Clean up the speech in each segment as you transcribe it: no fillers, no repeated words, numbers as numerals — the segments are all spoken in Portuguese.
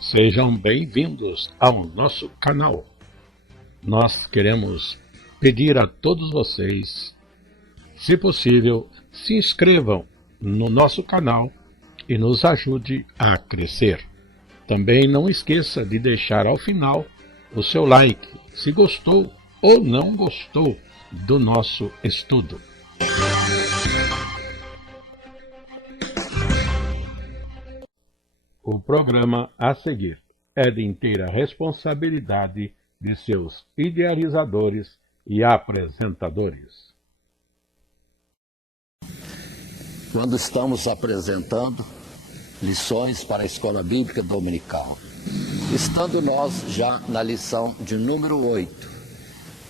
Sejam bem-vindos ao nosso canal. Nós queremos pedir a todos vocês, se possível, se inscrevam no nosso canal e nos ajude a crescer. Também não esqueça de deixar ao final o seu like, se gostou ou não gostou do nosso estudo. O programa a seguir é de inteira responsabilidade de seus idealizadores e apresentadores. Quando estamos apresentando lições para a Escola Bíblica Dominical, estando nós já na lição de número 8,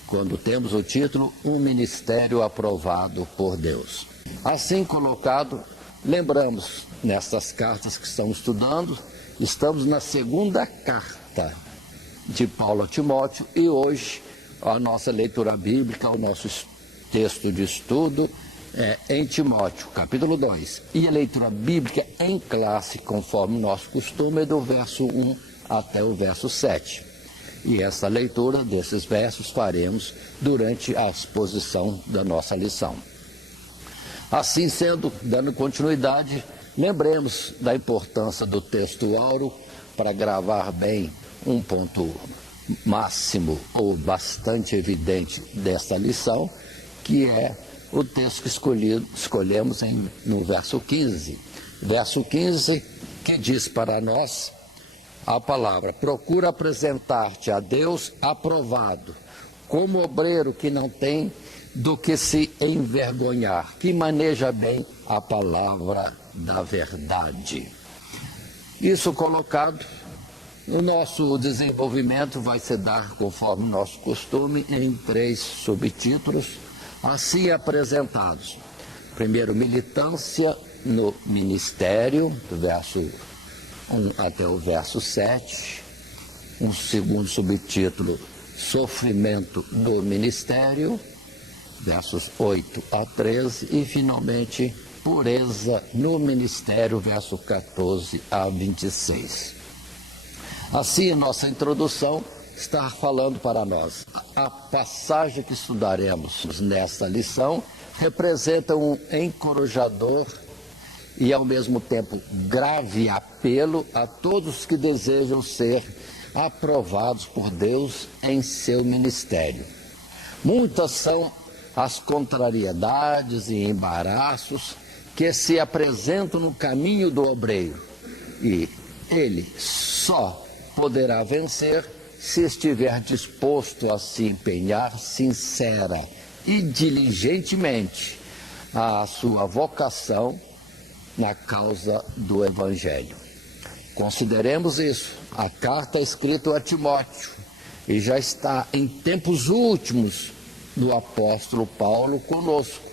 quando temos o título Um Ministério Aprovado por Deus. Assim colocado, lembramos, nestas cartas que estamos estudando, estamos na segunda carta de Paulo a Timóteo e hoje a nossa leitura bíblica, o nosso texto de estudo é em Timóteo, capítulo 2. E a leitura bíblica em classe, conforme nosso costume, é do verso 1 até o verso 7. E essa leitura desses versos faremos durante a exposição da nossa lição. Assim sendo, dando continuidade, lembremos da importância do texto áureo para gravar bem um ponto máximo ou bastante evidente desta lição, que é o texto que escolhemos no verso 15. Verso 15 que diz para nós a palavra: procura apresentar-te a Deus aprovado, como obreiro que não tem do que se envergonhar, que maneja bem a palavra da verdade. Isso colocado, o nosso desenvolvimento vai se dar, conforme nosso costume, em 3 subtítulos, assim apresentados. Primeiro, militância no ministério, do verso 1 até o verso 7. Um segundo subtítulo, sofrimento do ministério, versos 8 a 13, e finalmente, pureza no ministério, verso 14 a 26. Assim, a nossa introdução está falando para nós. A passagem que estudaremos nesta lição representa um encorajador e, ao mesmo tempo, grave apelo a todos que desejam ser aprovados por Deus em seu ministério. Muitas são as contrariedades e embaraços que se apresentam no caminho do obreiro, e ele só poderá vencer se estiver disposto a se empenhar sincera e diligentemente a sua vocação na causa do Evangelho. Consideremos isso. A carta é escrita a Timóteo e já está em tempos últimos do apóstolo Paulo conosco.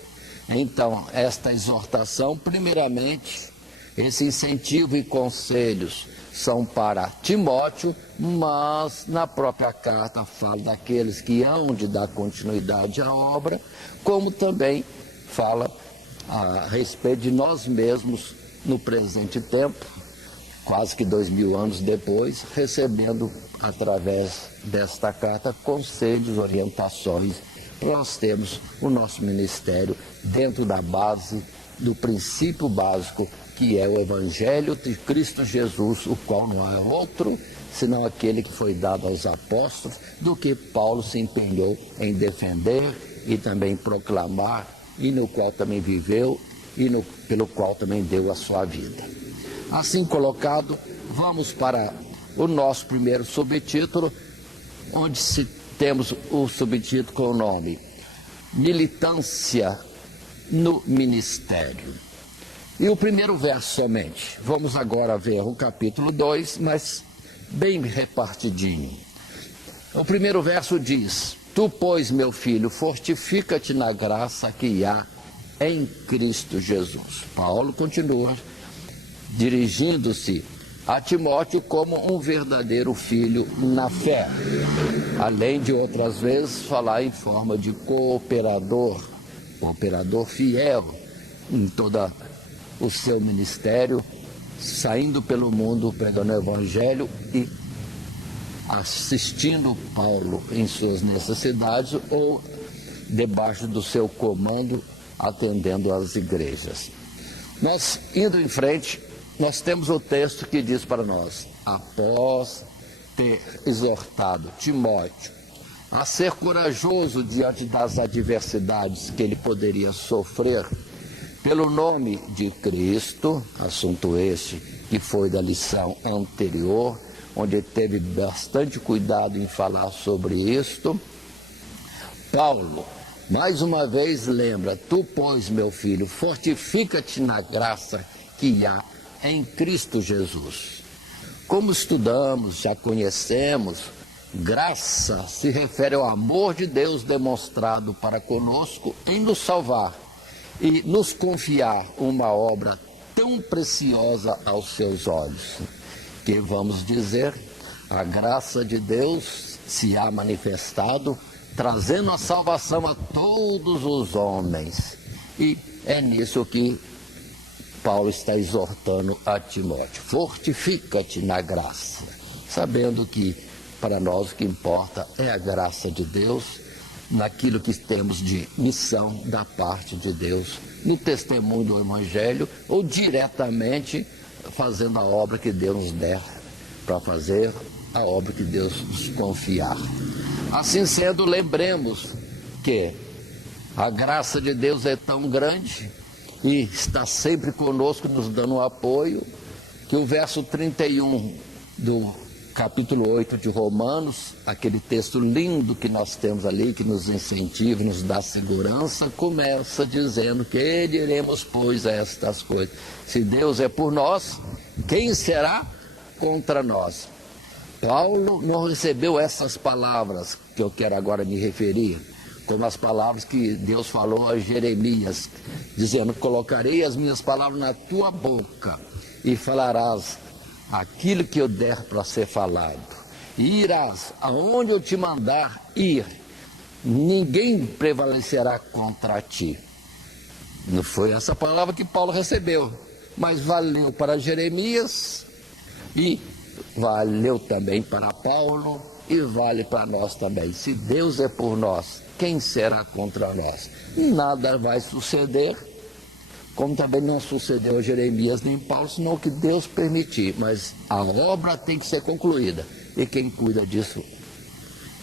Então, esta exortação, primeiramente, esse incentivo e conselhos são para Timóteo, mas na própria carta fala daqueles que hão de dar continuidade à obra, como também fala a respeito de nós mesmos no presente tempo, quase que 2000 anos depois, recebendo através desta carta conselhos, orientações, para nós termos o nosso ministério dentro da base, do princípio básico, que é o Evangelho de Cristo Jesus, o qual não há outro, senão aquele que foi dado aos apóstolos, do que Paulo se empenhou em defender e também proclamar, e no qual também viveu, e pelo qual também deu a sua vida. Assim colocado, vamos para o nosso primeiro subtítulo, onde temos o subtítulo com o nome Militância no Ministério. E o primeiro verso somente. Vamos agora ver o capítulo 2, mas bem repartidinho. O primeiro verso diz: Tu, pois, meu filho, fortifica-te na graça que há em Cristo Jesus. Paulo continua dirigindo-se a Timóteo como um verdadeiro filho na fé, além de outras vezes falar em forma de cooperador fiel em todo o seu ministério saindo pelo mundo pregando o Evangelho e assistindo Paulo em suas necessidades ou debaixo do seu comando, atendendo às igrejas. Nós, indo em frente, nós temos o texto que diz para nós: após ter exortado Timóteo a ser corajoso diante das adversidades que ele poderia sofrer pelo nome de Cristo, assunto este que foi da lição anterior, onde ele teve bastante cuidado em falar sobre isto, Paulo, mais uma vez lembra: tu, pois, meu filho, fortifica-te na graça que há em Cristo Jesus. Como estudamos, já conhecemos, graça se refere ao amor de Deus demonstrado para conosco em nos salvar e nos confiar uma obra tão preciosa aos seus olhos, que vamos dizer, a graça de Deus se há manifestado, trazendo a salvação a todos os homens. E é nisso que Paulo está exortando a Timóteo: fortifica-te na graça, sabendo que para nós o que importa é a graça de Deus, naquilo que temos de missão da parte de Deus, no testemunho do Evangelho ou diretamente fazendo a obra que Deus nos der para fazer, a obra que Deus nos confiar. Assim sendo, lembremos que a graça de Deus é tão grande e está sempre conosco, nos dando um apoio, que o verso 31 do capítulo 8 de Romanos, aquele texto lindo que nós temos ali, que nos incentiva, nos dá segurança, começa dizendo: que diremos, pois, a estas coisas? Se Deus é por nós, quem será contra nós? Paulo não recebeu essas palavras que eu quero agora me referir, como as palavras que Deus falou a Jeremias, dizendo: colocarei as minhas palavras na tua boca e falarás aquilo que eu der para ser falado, e irás aonde eu te mandar ir, ninguém prevalecerá contra ti. Não foi essa palavra que Paulo recebeu, mas valeu para Jeremias e valeu também para Paulo e vale para nós também. Se Deus é por nós, quem será contra nós? Nada vai suceder, como também não sucedeu a Jeremias nem Paulo, senão o que Deus permitir. Mas a obra tem que ser concluída, e quem cuida disso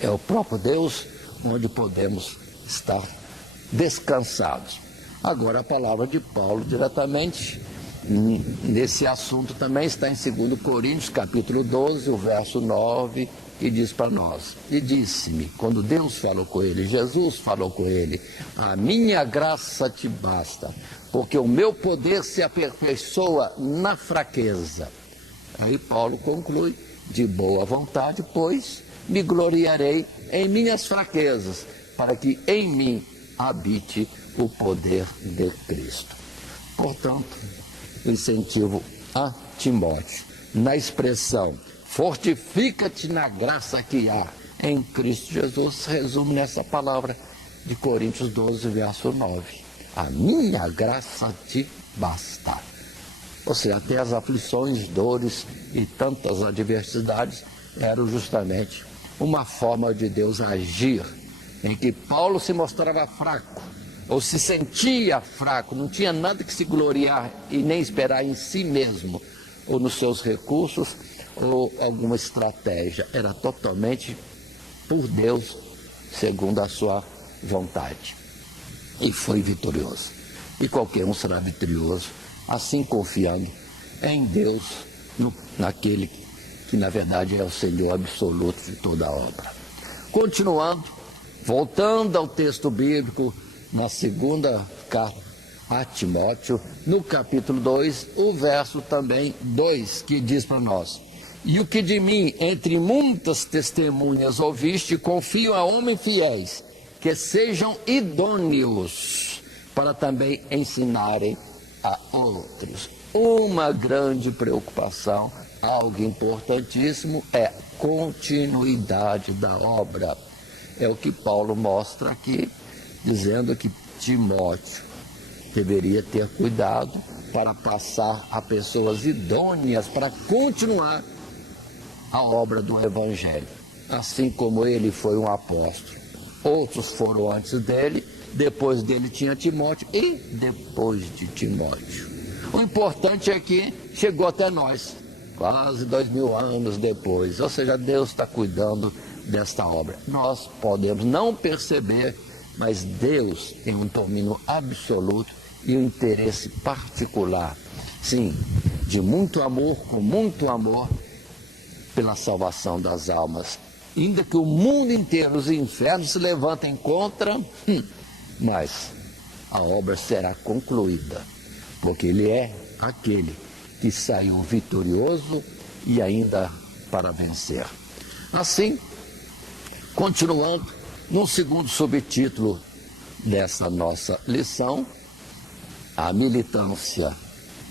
é o próprio Deus, onde podemos estar descansados. Agora a palavra de Paulo diretamente nesse assunto também está em 2 Coríntios, capítulo 12, o verso 9, que diz para nós: e disse-me, quando Deus falou com ele, Jesus falou com ele: a minha graça te basta, porque o meu poder se aperfeiçoa na fraqueza. Aí Paulo conclui: de boa vontade, pois, me gloriarei em minhas fraquezas, para que em mim habite o poder de Cristo. Portanto, incentivo a Timóteo na expressão fortifica-te na graça que há em Cristo Jesus, se resume nessa palavra de Coríntios 12, verso 9: a minha graça te basta. Ou seja, até as aflições, dores e tantas adversidades eram justamente uma forma de Deus agir, em que Paulo se mostrava fraco, ou se sentia fraco, não tinha nada que se gloriar e nem esperar em si mesmo, ou nos seus recursos, ou alguma estratégia. Era totalmente por Deus, segundo a sua vontade. E foi vitorioso. E qualquer um será vitorioso, assim confiando em Deus, naquele que na verdade é o Senhor absoluto de toda a obra. Continuando, voltando ao texto bíblico, na segunda carta a Timóteo, no capítulo 2, o verso também 2, que diz para nós: e o que de mim, entre muitas testemunhas ouviste, confio a homens fiéis, que sejam idôneos para também ensinarem a outros. Uma grande preocupação, algo importantíssimo, é continuidade da obra. É o que Paulo mostra aqui, dizendo que Timóteo deveria ter cuidado para passar a pessoas idôneas para continuar a obra do Evangelho. Assim como ele foi um apóstolo, outros foram antes dele, depois dele tinha Timóteo e depois de Timóteo. O importante é que chegou até nós, quase 2000 anos depois, ou seja, Deus está cuidando desta obra. Nós podemos não perceber, mas Deus tem um domínio absoluto e um interesse particular, sim, de muito amor, com muito amor, pela salvação das almas. Ainda que o mundo inteiro, os infernos se levantem contra, mas a obra será concluída, porque ele é aquele que saiu vitorioso e ainda para vencer. Assim, continuando, no segundo subtítulo dessa nossa lição, a militância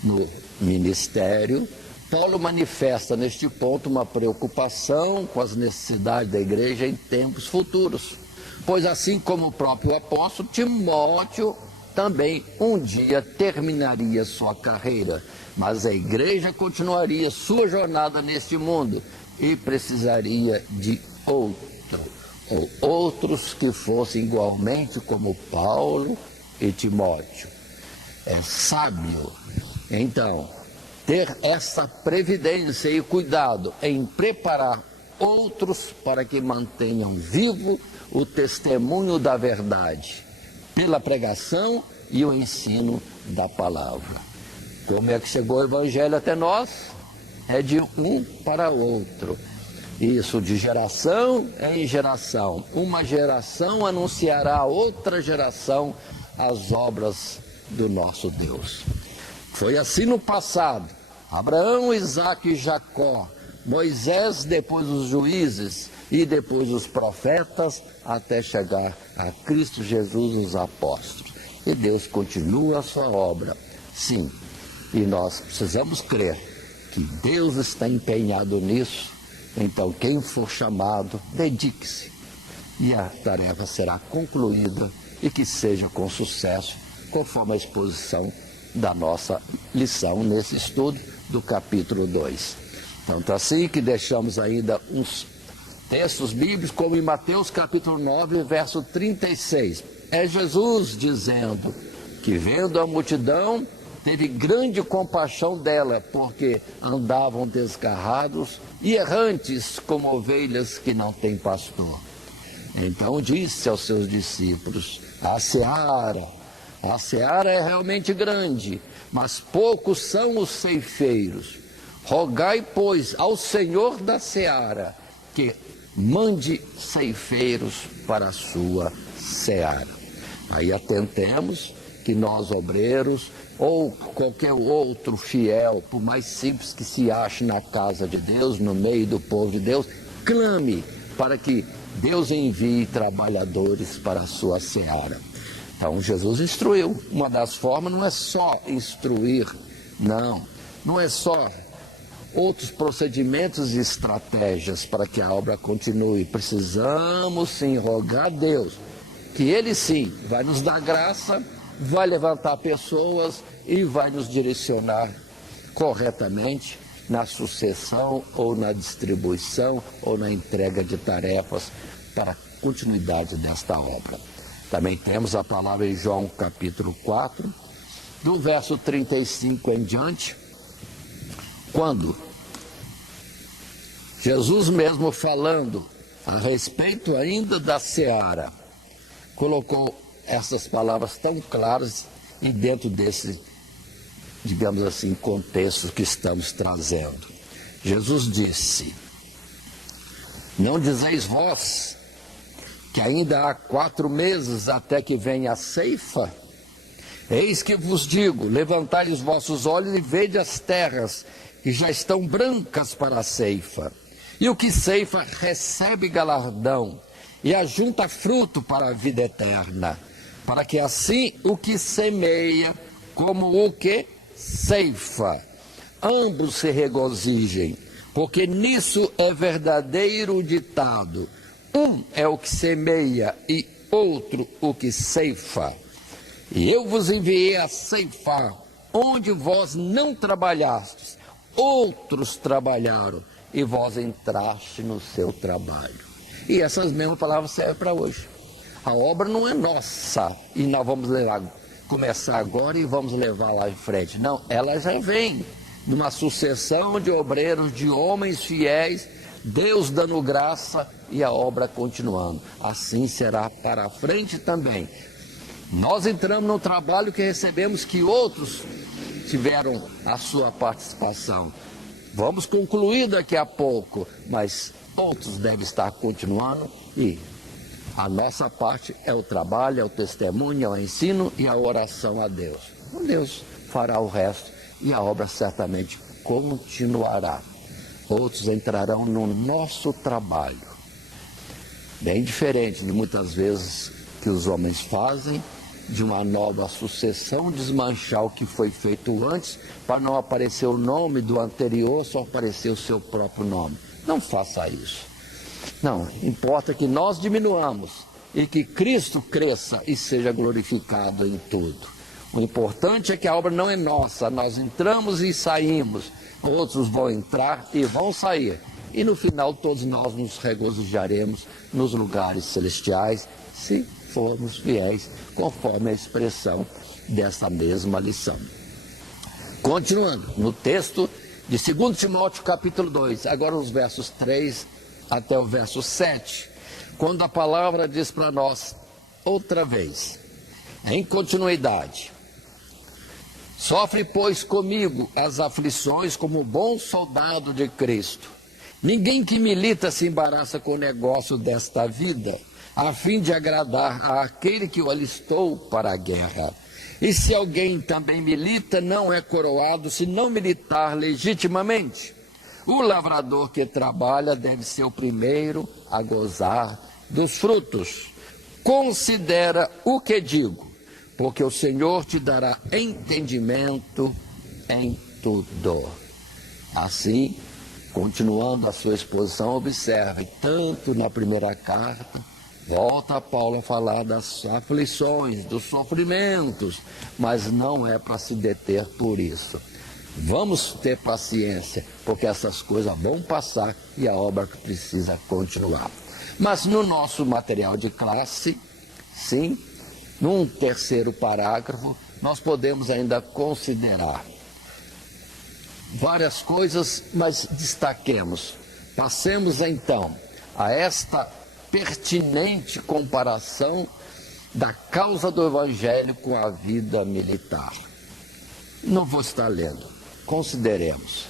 no ministério, Paulo manifesta neste ponto uma preocupação com as necessidades da igreja em tempos futuros, pois assim como o próprio apóstolo, Timóteo também um dia terminaria sua carreira, mas a igreja continuaria sua jornada neste mundo e precisaria de outro, ou outros que fossem igualmente como Paulo e Timóteo. É sábio, então, ter essa previdência e cuidado em preparar outros para que mantenham vivo o testemunho da verdade, pela pregação e o ensino da palavra. Como é que chegou o Evangelho até nós? É de um para outro. Isso de geração em geração. Uma geração anunciará a outra geração as obras do nosso Deus. Foi assim no passado. Abraão, Isaque e Jacó, Moisés, depois os juízes e depois os profetas, até chegar a Cristo Jesus, os apóstolos. E Deus continua a sua obra. Sim, e nós precisamos crer que Deus está empenhado nisso. Então, quem for chamado, dedique-se. E a tarefa será concluída e que seja com sucesso, conforme a exposição da nossa lição nesse estudo do capítulo 2. Tanto assim que deixamos ainda uns textos bíblicos, como em Mateus capítulo 9, verso 36. É Jesus dizendo que, vendo a multidão, teve grande compaixão dela, porque andavam desgarrados e errantes como ovelhas que não têm pastor. Então disse aos seus discípulos: a seara é realmente grande, mas poucos são os ceifeiros. Rogai, pois, ao Senhor da seara que mande ceifeiros para a sua seara. Aí atentemos que nós, obreiros, ou qualquer outro fiel, por mais simples que se ache na casa de Deus, no meio do povo de Deus, clame para que Deus envie trabalhadores para a sua seara. Então Jesus instruiu. Uma das formas não é só instruir, não é só outros procedimentos e estratégias para que a obra continue. Precisamos sim rogar a Deus, que Ele sim vai nos dar graça, vai levantar pessoas e vai nos direcionar corretamente na sucessão ou na distribuição ou na entrega de tarefas para a continuidade desta obra. Também temos a palavra em João capítulo 4, do verso 35 em diante, quando Jesus mesmo, falando a respeito ainda da seara, colocou essas palavras tão claras e dentro desse, digamos assim, contexto que estamos trazendo. Jesus disse: não dizeis vós que ainda há 4 meses até que venha a ceifa? Eis que vos digo, levantai os vossos olhos e vede as terras, que já estão brancas para a ceifa. E o que ceifa recebe galardão, e ajunta fruto para a vida eterna, para que assim o que semeia, como o que ceifa, ambos se regozijem, porque nisso é verdadeiro o ditado: um é o que semeia e outro o que ceifa. E eu vos enviei a ceifar onde vós não trabalhastes, outros trabalharam, e vós entraste no seu trabalho. E essas mesmas palavras servem para hoje. A obra não é nossa, e nós vamos começar agora e vamos levar lá em frente. Não, ela já vem de uma sucessão de obreiros, de homens fiéis, Deus dando graça e a obra continuando. Assim será para a frente também. Nós entramos no trabalho que recebemos, que outros tiveram a sua participação. Vamos concluir daqui a pouco, mas outros devem estar continuando, e a nossa parte é o trabalho, é o testemunho, é o ensino e a oração a Deus. Deus fará o resto e a obra certamente continuará. Outros entrarão no nosso trabalho, bem diferente de muitas vezes que os homens fazem, de uma nova sucessão, desmanchar o que foi feito antes, para não aparecer o nome do anterior, só aparecer o seu próprio nome. Não faça isso. Não, importa que nós diminuamos e que Cristo cresça e seja glorificado em tudo. O importante é que a obra não é nossa, nós entramos e saímos, outros vão entrar e vão sair. E no final todos nós nos regozijaremos nos lugares celestiais, se formos fiéis, conforme a expressão dessa mesma lição. Continuando, no texto de 2 Timóteo capítulo 2, agora os versos 3 até o verso 7, quando a palavra diz para nós, outra vez, em continuidade: sofre, pois, comigo as aflições como bom soldado de Cristo. Ninguém que milita se embaraça com o negócio desta vida, a fim de agradar àquele que o alistou para a guerra. E se alguém também milita, não é coroado se não militar legitimamente. O lavrador que trabalha deve ser o primeiro a gozar dos frutos. Considera o que digo, porque o Senhor te dará entendimento em tudo. Assim, continuando a sua exposição, observe, tanto na primeira carta, volta Paulo a falar das aflições, dos sofrimentos, mas não é para se deter por isso. Vamos ter paciência, porque essas coisas vão passar e a obra precisa continuar. Mas no nosso material de classe, sim, num terceiro parágrafo, nós podemos ainda considerar várias coisas, mas destaquemos. Passemos então a esta pertinente comparação da causa do Evangelho com a vida militar. Não vou estar lendo, consideremos.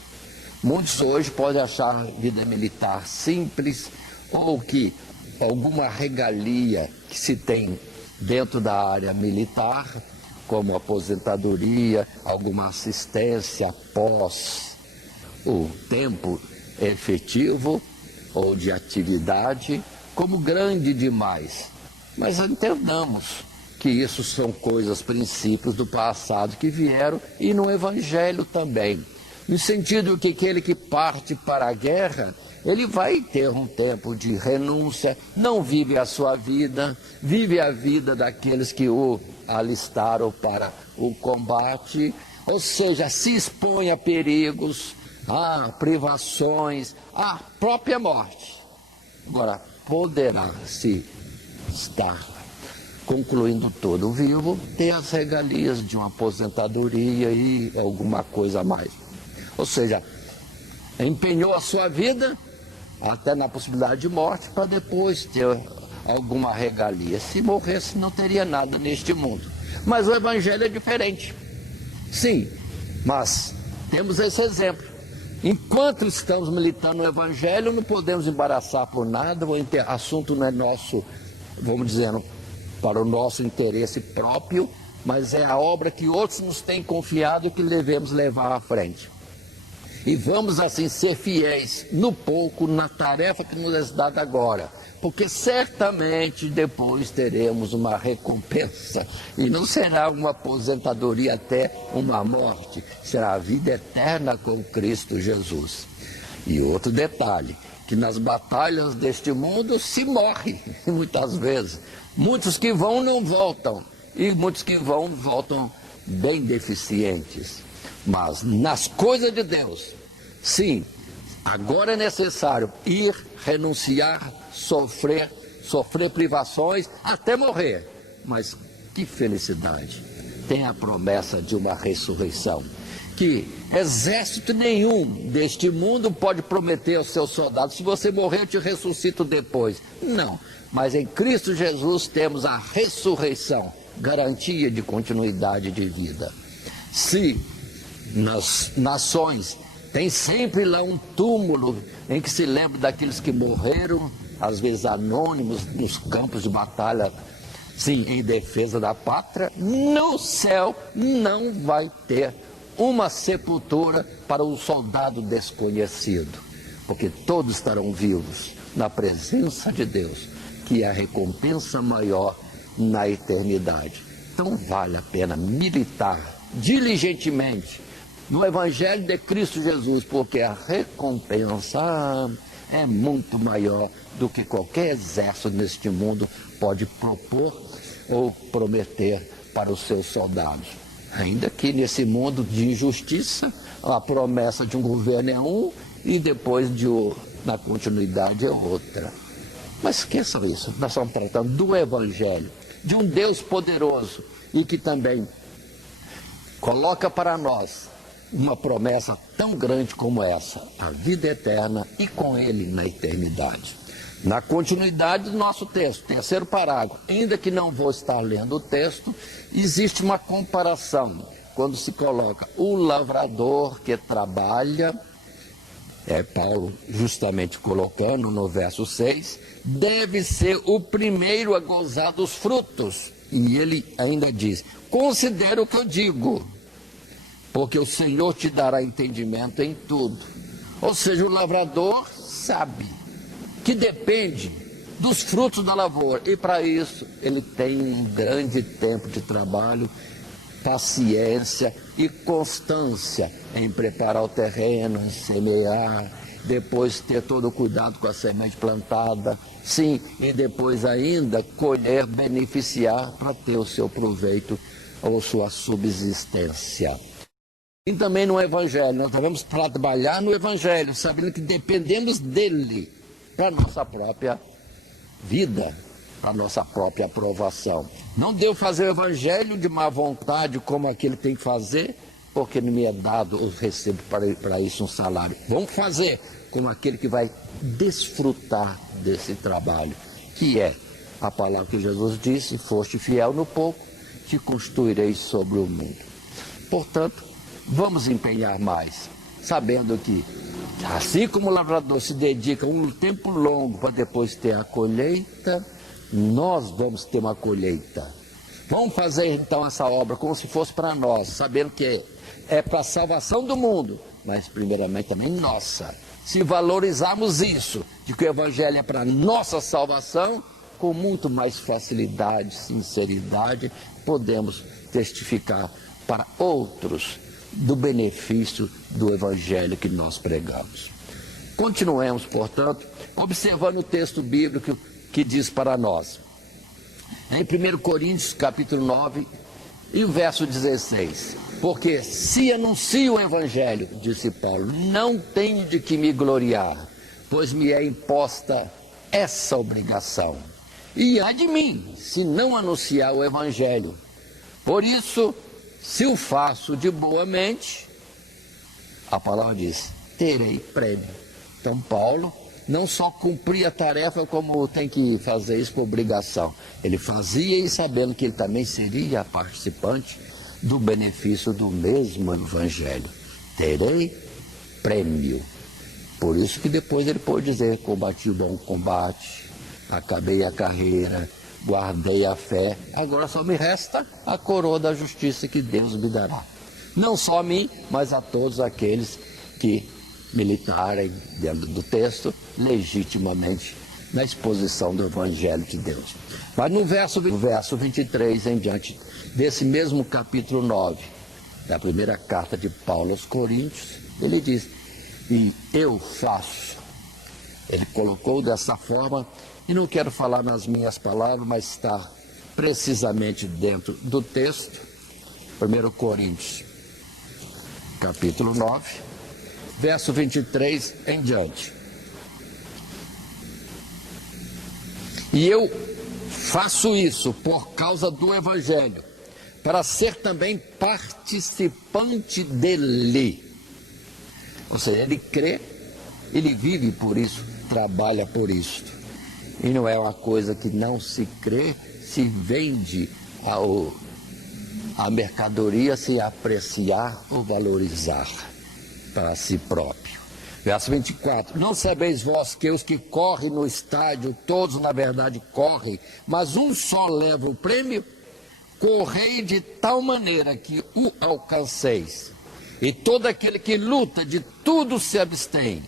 Muitos hoje podem achar a vida militar simples, ou que alguma regalia que se tem dentro da área militar, como aposentadoria, alguma assistência após o tempo efetivo ou de atividade, como grande demais. Mas entendamos que isso são coisas, princípios do passado que vieram, e no Evangelho também. No sentido que aquele que parte para a guerra, ele vai ter um tempo de renúncia, não vive a sua vida, vive a vida daqueles que o alistaram para o combate, ou seja, se expõe a perigos, a privações, a própria morte. Agora, poderá, se estar concluindo todo vivo, ter as regalias de uma aposentadoria e alguma coisa a mais. Ou seja, empenhou a sua vida até na possibilidade de morte para depois ter alguma regalia. Se morresse, não teria nada neste mundo. Mas o Evangelho é diferente. Sim, mas temos esse exemplo. Enquanto estamos militando no Evangelho, não podemos embaraçar por nada, o assunto não é nosso, vamos dizer, para o nosso interesse próprio, mas é a obra que outros nos têm confiado e que devemos levar à frente. E vamos assim ser fiéis no pouco, na tarefa que nos é dada agora, porque certamente depois teremos uma recompensa, e não será uma aposentadoria até uma morte, será a vida eterna com Cristo Jesus. E outro detalhe, que nas batalhas deste mundo se morre, muitas vezes. Muitos que vão não voltam, e muitos que vão voltam bem deficientes. Mas nas coisas de Deus, sim, agora é necessário ir, renunciar, sofrer privações, até morrer. Mas que felicidade! Tem a promessa de uma ressurreição, que exército nenhum deste mundo pode prometer aos seus soldados: se você morrer eu te ressuscito depois. Não, mas em Cristo Jesus temos a ressurreição, garantia de continuidade de vida. Se nas nações tem sempre lá um túmulo em que se lembra daqueles que morreram, às vezes anônimos, nos campos de batalha, sim, em defesa da pátria, no céu não vai ter uma sepultura para um soldado desconhecido, porque todos estarão vivos na presença de Deus, que é a recompensa maior na eternidade. Então vale a pena militar diligentemente no Evangelho de Cristo Jesus, porque a recompensa é muito maior do que qualquer exército neste mundo pode propor ou prometer para os seus soldados. Ainda que nesse mundo de injustiça, a promessa de um governo é um e depois na continuidade é outra. Mas esqueçam isso, nós estamos tratando do Evangelho, de um Deus poderoso e que também coloca para nós uma promessa tão grande como essa, a vida eterna e com Ele na eternidade. Na continuidade do nosso texto, terceiro parágrafo, ainda que não vou estar lendo o texto, existe uma comparação, quando se coloca o lavrador que trabalha, Paulo justamente colocando no verso 6, deve ser o primeiro a gozar dos frutos. E ele ainda diz: considera o que eu digo, porque o Senhor te dará entendimento em tudo. Ou seja, o lavrador sabe que depende dos frutos da lavoura, e para isso ele tem um grande tempo de trabalho, paciência e constância em preparar o terreno, em semear, depois ter todo o cuidado com a semente plantada, sim, e depois ainda colher, beneficiar para ter o seu proveito ou sua subsistência. E também no Evangelho, nós devemos trabalhar no Evangelho, sabendo que dependemos dele para a nossa própria vida, para a nossa própria aprovação. Não devo fazer o Evangelho de má vontade, como aquele tem que fazer, porque não me é dado ou recebo para isso um salário. Vamos fazer como aquele que vai desfrutar desse trabalho, que é a palavra que Jesus disse: foste fiel no pouco, te constituirei sobre o mundo. Portanto, vamos empenhar mais, sabendo que, assim como o lavrador se dedica um tempo longo para depois ter a colheita, nós vamos ter uma colheita. Vamos fazer então essa obra como se fosse para nós, sabendo que é para a salvação do mundo, mas primeiramente também nossa. Se valorizarmos isso, de que o Evangelho é para nossa salvação, com muito mais facilidade, sinceridade, podemos testificar para outros do benefício do Evangelho que nós pregamos. Continuemos, portanto, observando o texto bíblico que diz para nós, em 1 Coríntios capítulo 9 e o verso 16, porque se anuncio o Evangelho, disse Paulo, não tenho de que me gloriar, pois me é imposta essa obrigação, e ai de mim, se não anunciar o Evangelho. Por isso, se o faço de boa mente, a palavra diz, terei prêmio. Então Paulo não só cumpria a tarefa como tem que fazer isso por obrigação. Ele fazia e sabendo que ele também seria participante do benefício do mesmo Evangelho. Terei prêmio. Por isso que depois ele pôde dizer, combati o bom combate, acabei a carreira, guardei a fé, agora só me resta a coroa da justiça que Deus me dará. Não só a mim, mas a todos aqueles que militarem, dentro do texto, legitimamente na exposição do Evangelho de Deus. Mas no verso 23 em diante, desse mesmo capítulo 9, da primeira carta de Paulo aos Coríntios, ele diz, e eu faço. Ele colocou dessa forma, e não quero falar nas minhas palavras, mas está precisamente dentro do texto, 1 Coríntios, capítulo 9, verso 23 em diante. E eu faço isso por causa do Evangelho, para ser também participante dele. Ou seja, ele crê, ele vive por isso, trabalha por isso. E não é uma coisa que não se crê, se vende a mercadoria sem apreciar ou valorizar para si próprio. Verso 24, não sabeis vós que os que correm no estádio, todos na verdade correm, mas um só leva o prêmio? Correi de tal maneira que o alcanceis. E todo aquele que luta de tudo se abstém.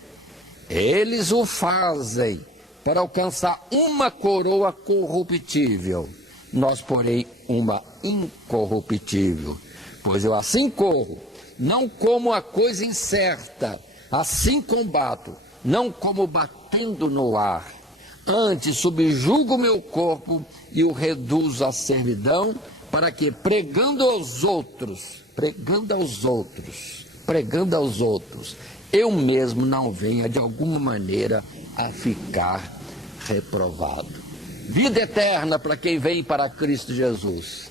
Eles o fazem para alcançar uma coroa corruptível. Nós, porém, uma incorruptível. Pois eu assim corro, não como a coisa incerta, assim combato, não como batendo no ar. Antes subjugo meu corpo e o reduzo à servidão, para que pregando aos outros, eu mesmo não venha de alguma maneira a ficar reprovado. Vida eterna para quem vem para Cristo Jesus.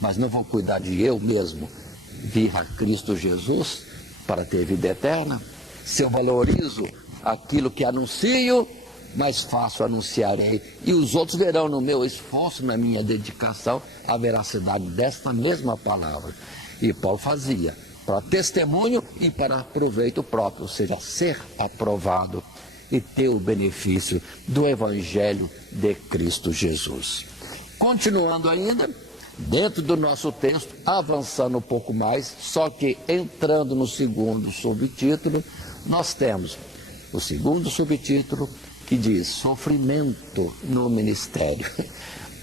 Mas não vou cuidar de eu mesmo vir a Cristo Jesus para ter vida eterna. Se eu valorizo aquilo que anuncio, mais fácil anunciarei. E os outros verão no meu esforço, na minha dedicação, a veracidade desta mesma palavra. E Paulo fazia para testemunho e para proveito próprio, ou seja, ser aprovado e ter o benefício do Evangelho de Cristo Jesus. Continuando ainda, dentro do nosso texto, avançando um pouco mais, só que entrando no segundo subtítulo, nós temos o segundo subtítulo que diz sofrimento no ministério.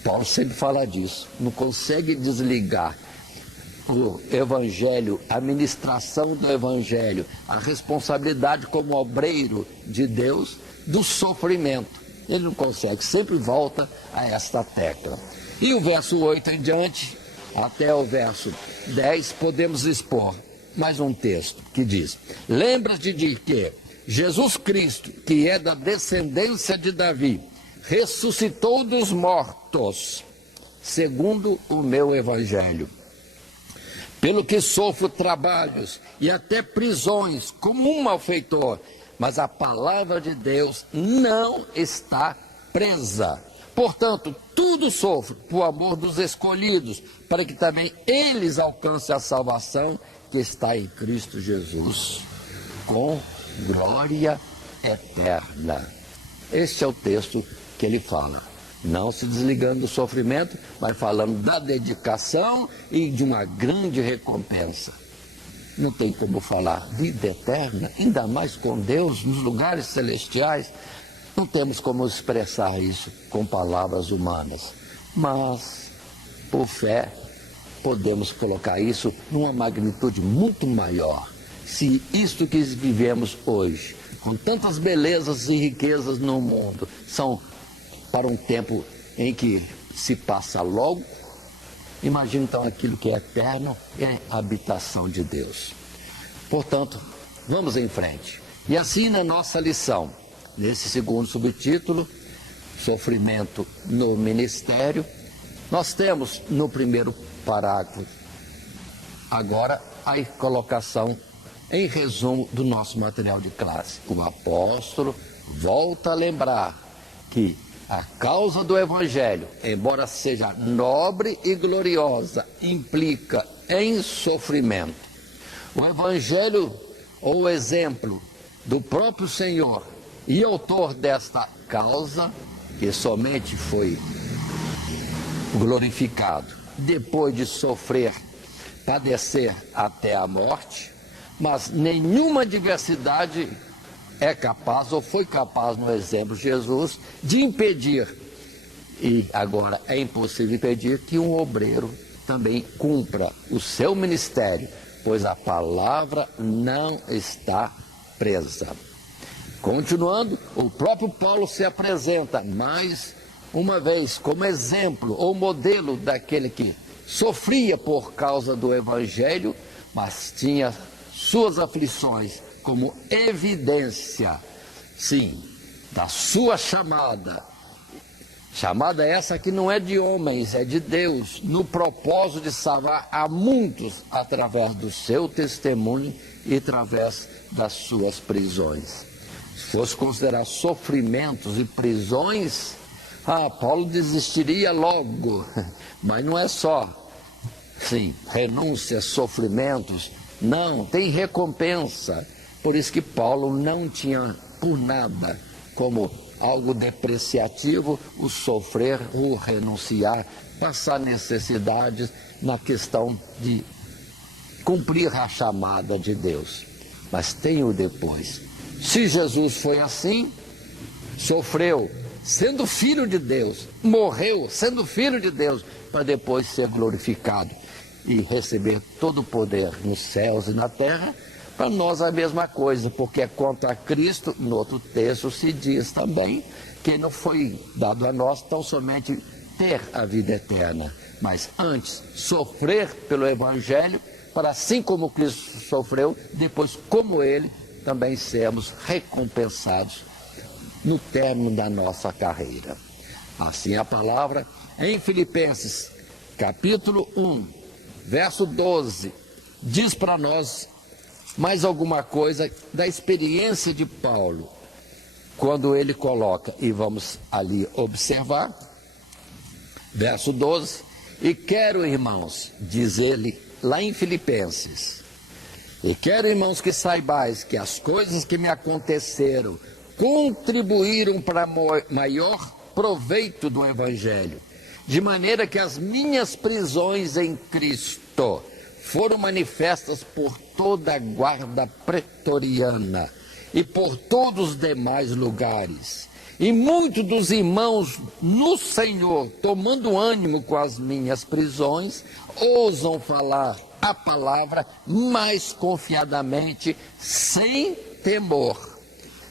Paulo sempre fala disso, não consegue desligar o Evangelho, a ministração do Evangelho, a responsabilidade como obreiro de Deus do sofrimento. Ele não consegue, sempre volta a esta tecla. E o verso 8 em diante, até o verso 10, podemos expor mais um texto que diz: lembra-te de que Jesus Cristo, que é da descendência de Davi, ressuscitou dos mortos, segundo o meu Evangelho. Pelo que sofro trabalhos e até prisões, como um malfeitor, mas a palavra de Deus não está presa. Portanto, tudo sofro por amor dos escolhidos, para que também eles alcancem a salvação que está em Cristo Jesus, com glória eterna. Este é o texto que ele fala, não se desligando do sofrimento, mas falando da dedicação e de uma grande recompensa. Não tem como falar vida eterna, ainda mais com Deus, nos lugares celestiais. Não temos como expressar isso com palavras humanas, mas por fé podemos colocar isso numa magnitude muito maior. Se isto que vivemos hoje, com tantas belezas e riquezas no mundo, são para um tempo em que se passa logo, imagine então aquilo que é eterno, é a habitação de Deus. Portanto, vamos em frente. E assim na nossa lição, nesse segundo subtítulo, sofrimento no ministério, nós temos no primeiro parágrafo agora a colocação em resumo do nosso material de classe. O apóstolo volta a lembrar que a causa do Evangelho, embora seja nobre e gloriosa, implica em sofrimento. O Evangelho, ou o exemplo do próprio Senhor e autor desta causa, que somente foi glorificado depois de sofrer, padecer até a morte, mas nenhuma adversidade é capaz, ou foi capaz no exemplo de Jesus, de impedir, e agora é impossível impedir, que um obreiro também cumpra o seu ministério, pois a palavra não está presa. Continuando, o próprio Paulo se apresenta mais uma vez como exemplo ou modelo daquele que sofria por causa do Evangelho, mas tinha suas aflições como evidência, sim, da sua chamada. Chamada essa que não é de homens, é de Deus, no propósito de salvar a muitos através do seu testemunho e através das suas prisões. Se fosse considerar sofrimentos e prisões, Paulo desistiria logo, mas não é só, sim, renúncias, sofrimentos, não, tem recompensa. Por isso que Paulo não tinha por nada como algo depreciativo o sofrer, o renunciar, passar necessidades na questão de cumprir a chamada de Deus. Mas tem o depois. Se Jesus foi assim, sofreu sendo filho de Deus, morreu sendo filho de Deus, para depois ser glorificado e receber todo o poder nos céus e na terra, para nós a mesma coisa, porque quanto a Cristo, no outro texto se diz também que não foi dado a nós tão somente ter a vida eterna, mas antes sofrer pelo Evangelho, para assim como Cristo sofreu, depois como Ele, também sermos recompensados no término da nossa carreira. Assim a palavra em Filipenses, capítulo 1, verso 12, diz para nós mais alguma coisa da experiência de Paulo, quando ele coloca, e vamos ali observar, verso 12, e quero, irmãos, diz ele lá em Filipenses, e quero, irmãos, que saibais que as coisas que me aconteceram contribuíram para maior proveito do Evangelho, de maneira que as minhas prisões em Cristo foram manifestas por toda a guarda pretoriana e por todos os demais lugares. E muitos dos irmãos no Senhor, tomando ânimo com as minhas prisões, ousam falar a palavra mais confiadamente, sem temor.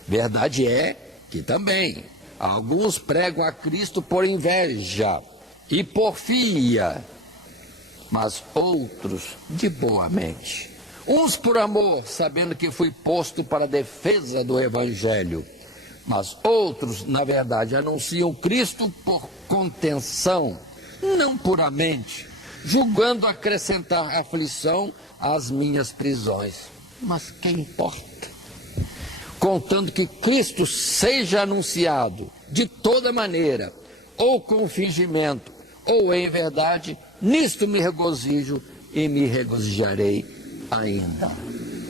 Verdade é que também alguns pregam a Cristo por inveja e porfia, mas outros de boa mente. Uns por amor, sabendo que fui posto para a defesa do Evangelho, mas outros, na verdade, anunciam Cristo por contenção, não puramente, julgando acrescentar aflição às minhas prisões. Mas quem importa? Contando que Cristo seja anunciado de toda maneira, ou com fingimento, ou em verdade, nisto me regozijo e me regozijarei ainda.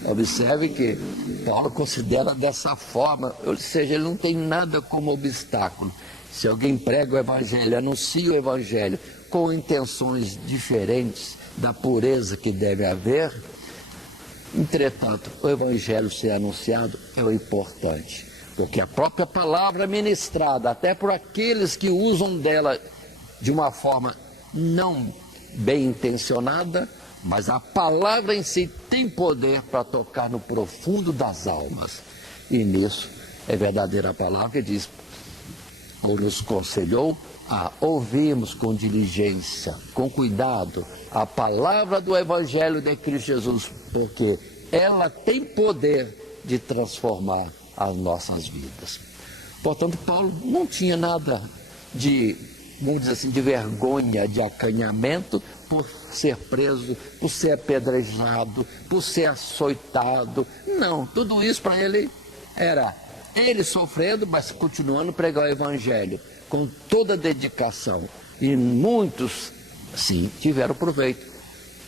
Observe que Paulo considera dessa forma, ou seja, ele não tem nada como obstáculo. Se alguém prega o Evangelho, anuncia o Evangelho com intenções diferentes da pureza que deve haver, entretanto, o Evangelho ser anunciado é o importante, porque a própria palavra ministrada, até por aqueles que usam dela de uma forma não bem intencionada, mas a palavra em si tem poder para tocar no profundo das almas. E nisso é verdadeira a palavra que diz, ou nos aconselhou a ouvirmos com diligência, com cuidado, a palavra do Evangelho de Cristo Jesus, porque ela tem poder de transformar as nossas vidas. Portanto, Paulo não tinha nada de, vamos dizer assim, de vergonha, de acanhamento por ser preso, por ser apedrejado, por ser açoitado. Não, tudo isso para ele era ele sofrendo, mas continuando a pregar o Evangelho com toda a dedicação. E muitos, sim, tiveram proveito.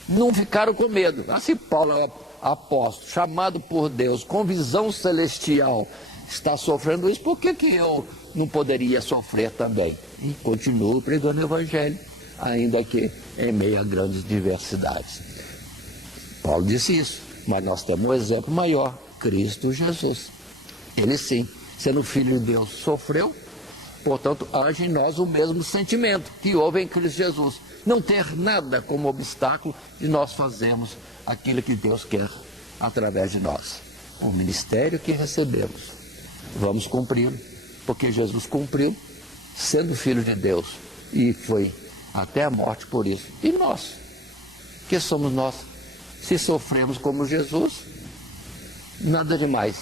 Não ficaram com medo. Assim, Paulo, apóstolo, chamado por Deus, com visão celestial, está sofrendo isso, por que eu não poderia sofrer também? E continuo pregando o Evangelho, ainda que em meio a grandes diversidades. Paulo disse isso, mas nós temos um exemplo maior, Cristo Jesus. Ele sim, sendo filho de Deus, sofreu, portanto, age em nós o mesmo sentimento que houve em Cristo Jesus. Não ter nada como obstáculo de nós fazermos aquilo que Deus quer através de nós. O ministério que recebemos, vamos cumpri-lo, porque Jesus cumpriu, sendo filho de Deus, e foi até a morte por isso. E nós? Que somos nós? Se sofremos como Jesus, nada demais.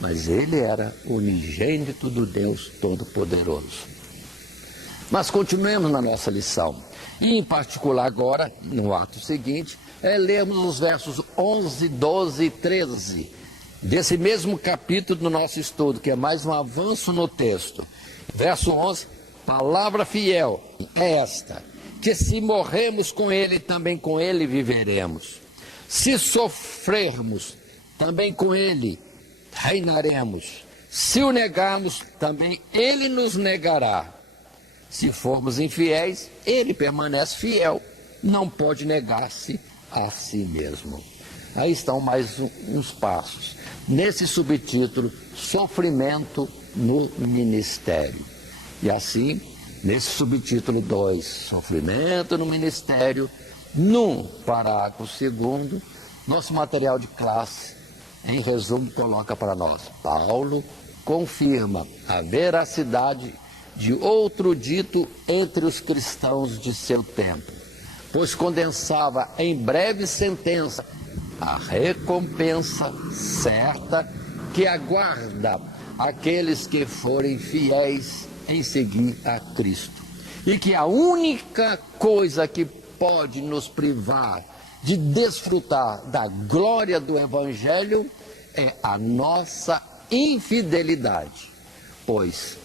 Mas ele era o unigênito do Deus Todo-Poderoso. Mas continuemos na nossa lição. E em particular agora, no ato seguinte, lemos os versos 11, 12 e 13 desse mesmo capítulo do nosso estudo, que é mais um avanço no texto. Verso 11, palavra fiel é esta, que se morrermos com ele, também com ele viveremos. Se sofrermos, também com ele reinaremos. Se o negarmos, também ele nos negará. Se formos infiéis, ele permanece fiel, não pode negar-se a si mesmo. Aí estão mais uns passos. Nesse subtítulo, sofrimento no ministério. E assim, nesse subtítulo 2, sofrimento no ministério, no parágrafo 2º, nosso material de classe, em resumo, coloca para nós: Paulo confirma a veracidade de outro dito entre os cristãos de seu tempo, pois condensava em breve sentença a recompensa certa que aguarda aqueles que forem fiéis em seguir a Cristo. E que a única coisa que pode nos privar de desfrutar da glória do Evangelho é a nossa infidelidade, pois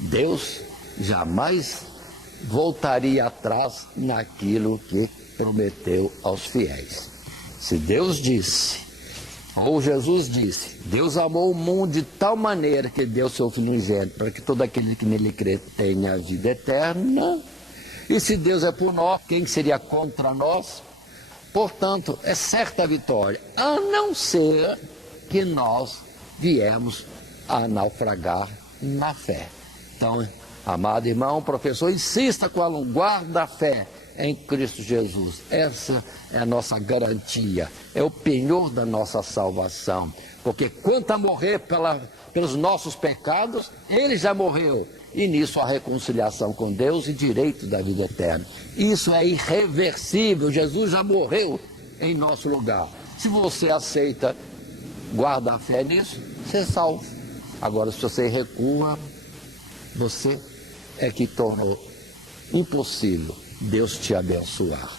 Deus jamais voltaria atrás naquilo que prometeu aos fiéis. Se Deus disse, ou Jesus disse, Deus amou o mundo de tal maneira que deu seu Filho unigênito para que todo aquele que nele crê tenha a vida eterna. E se Deus é por nós, quem seria contra nós? Portanto, é certa a vitória, a não ser que nós viemos a naufragar na fé. Então, amado irmão, professor, insista com o aluno, guarda a fé em Cristo Jesus. Essa é a nossa garantia, é o penhor da nossa salvação. Porque quanto a morrer pelos nossos pecados, ele já morreu. E nisso a reconciliação com Deus e direito da vida eterna. Isso é irreversível, Jesus já morreu em nosso lugar. Se você aceita, guarda a fé nisso, você é salvo. Agora, se você recua, você é que tornou impossível Deus te abençoar.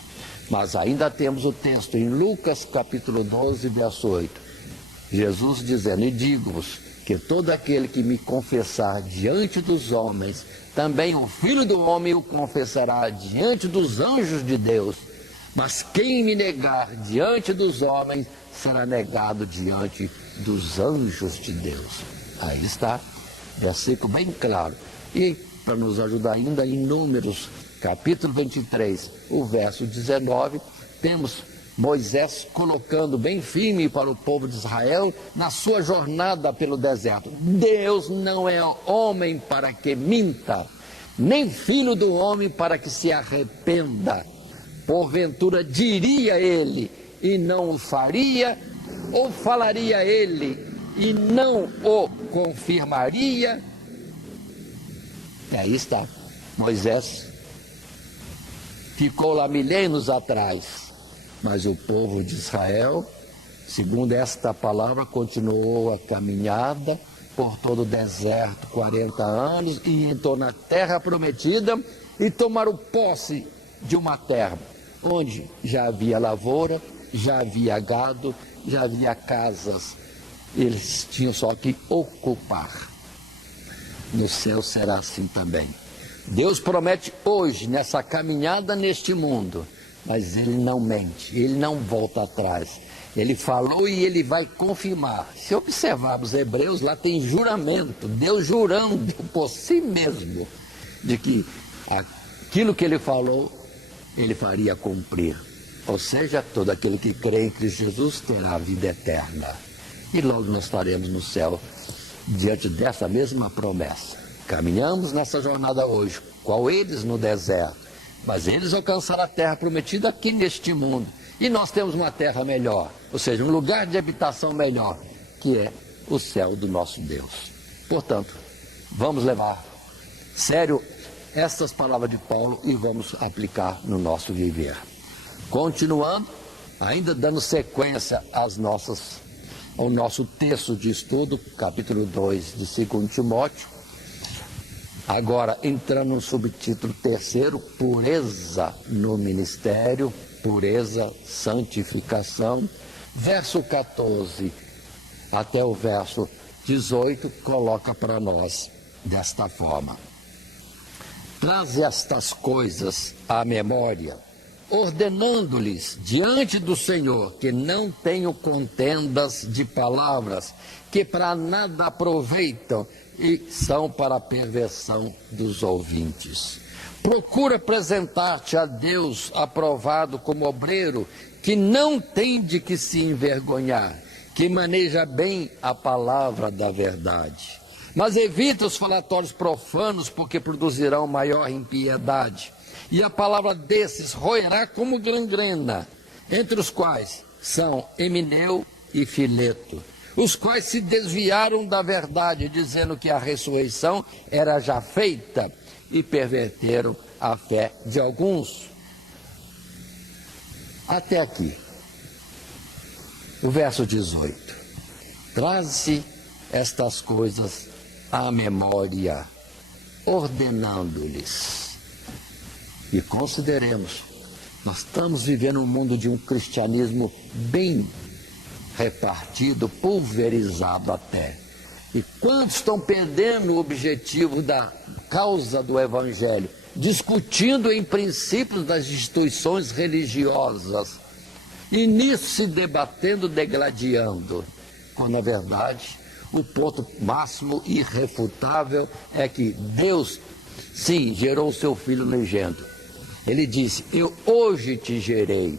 Mas ainda temos o texto em Lucas capítulo 12, verso 8. Jesus dizendo, e digo-vos, que todo aquele que me confessar diante dos homens, também o Filho do Homem o confessará diante dos anjos de Deus. Mas quem me negar diante dos homens, será negado diante dos anjos de Deus. Aí está, versículo bem claro. E para nos ajudar ainda, em Números, capítulo 23, o verso 19, temos Moisés colocando bem firme para o povo de Israel na sua jornada pelo deserto. Deus não é homem para que minta, nem filho do homem para que se arrependa. Porventura diria ele e não o faria, ou falaria ele e não o confirmaria? E aí está, Moisés ficou lá milênios atrás, mas o povo de Israel, segundo esta palavra, continuou a caminhada por todo o deserto, 40 anos, e entrou na terra prometida e tomaram posse de uma terra onde já havia lavoura, já havia gado, já havia casas. Eles tinham só que ocupar. No céu será assim também. Deus promete hoje, nessa caminhada neste mundo, mas ele não mente, ele não volta atrás. Ele falou e ele vai confirmar. Se observarmos Hebreus, lá tem juramento, Deus jurando por si mesmo, de que aquilo que ele falou, ele faria cumprir. Ou seja, todo aquele que crê em Cristo Jesus terá a vida eterna. E logo nós estaremos no céu, diante dessa mesma promessa. Caminhamos nessa jornada hoje, qual eles no deserto, mas eles alcançaram a terra prometida aqui neste mundo. E nós temos uma terra melhor, ou seja, um lugar de habitação melhor, que é o céu do nosso Deus. Portanto, vamos levar sério estas palavras de Paulo e vamos aplicar no nosso viver. Continuando, ainda dando sequência ao nosso texto de estudo, capítulo 2 de 2 Timóteo, agora entrando no subtítulo 3º, pureza no ministério, pureza, santificação, verso 14 até o verso 18, coloca para nós desta forma: traze estas coisas à memória, ordenando-lhes diante do Senhor que não tenham contendas de palavras, que para nada aproveitam e são para a perversão dos ouvintes. Procura apresentar-te a Deus aprovado como obreiro, que não tem de que se envergonhar, que maneja bem a palavra da verdade. Mas evita os falatórios profanos, porque produzirão maior impiedade. E a palavra desses roerá como gangrena, entre os quais são Emineu e Fileto, os quais se desviaram da verdade, dizendo que a ressurreição era já feita, e perverteram a fé de alguns. Até aqui. O verso 18. Traze estas coisas à memória, ordenando-lhes. E consideremos, nós estamos vivendo um mundo de um cristianismo bem repartido, pulverizado até. E quantos estão perdendo o objetivo da causa do Evangelho, discutindo em princípios das instituições religiosas, e nisso se debatendo, degladiando, quando na verdade o ponto máximo irrefutável é que Deus, sim, gerou o seu Filho unigênito. Ele disse: eu hoje te gerei.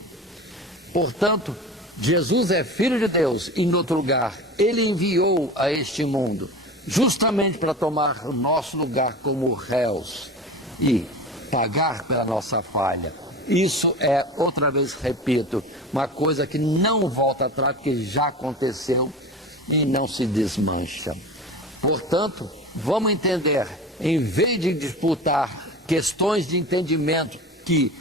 Portanto, Jesus é Filho de Deus, e em outro lugar, Ele enviou a este mundo, justamente para tomar o nosso lugar como réus e pagar pela nossa falha. Isso é, outra vez repito, uma coisa que não volta atrás, porque já aconteceu e não se desmancha. Portanto, vamos entender, em vez de disputar questões de entendimento que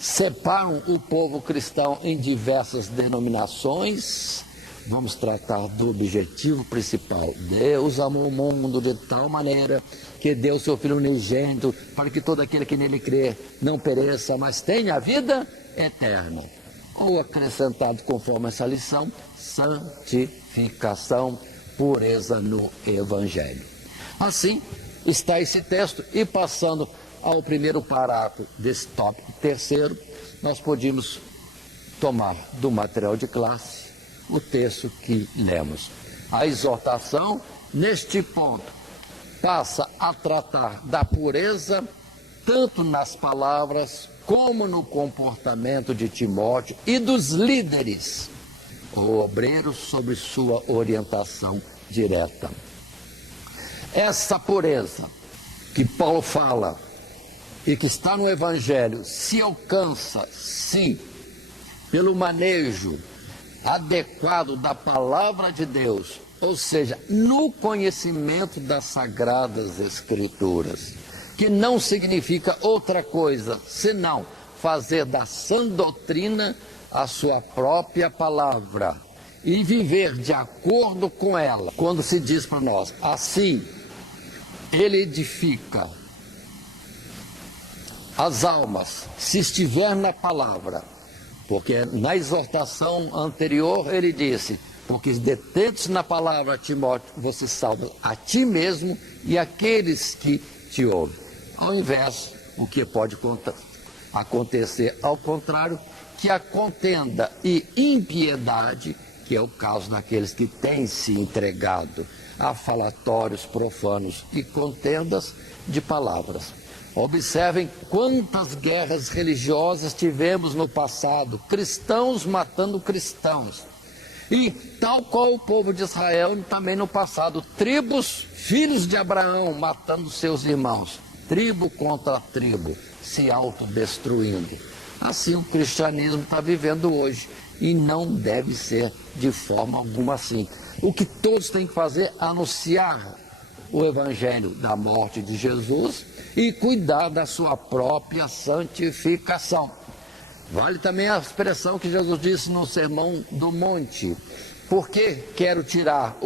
separam o povo cristão em diversas denominações, vamos tratar do objetivo principal. Deus amou o mundo de tal maneira que deu seu Filho unigênito, para que todo aquele que nele crê não pereça, mas tenha a vida eterna. Ou acrescentado conforme essa lição, santificação, pureza no Evangelho. Assim está esse texto, e passando ao primeiro parágrafo desse tópico 3º, nós podíamos tomar do material de classe o texto que lemos. A exortação, neste ponto, passa a tratar da pureza, tanto nas palavras como no comportamento de Timóteo e dos líderes, ou obreiros, sobre sua orientação direta. Essa pureza que Paulo fala e que está no Evangelho se alcança, sim, pelo manejo adequado da palavra de Deus, ou seja, no conhecimento das Sagradas Escrituras, que não significa outra coisa senão fazer da sã doutrina a sua própria palavra e viver de acordo com ela. Quando se diz para nós, assim, ele edifica as almas, se estiver na palavra, porque na exortação anterior ele disse: porque detentes na palavra, Timóteo, você salva a ti mesmo e aqueles que te ouvem. Ao invés, o que pode acontecer ao contrário, que a contenda e impiedade, que é o caso daqueles que têm se entregado a falatórios profanos e contendas de palavras. Observem quantas guerras religiosas tivemos no passado, cristãos matando cristãos. E tal qual o povo de Israel também no passado, tribos, filhos de Abraão matando seus irmãos, tribo contra tribo, se autodestruindo. Assim o cristianismo está vivendo hoje, e não deve ser de forma alguma assim. O que todos têm que fazer é anunciar o evangelho da morte de Jesus e cuidar da sua própria santificação. Vale também a expressão que Jesus disse no Sermão do Monte: por que quero tirar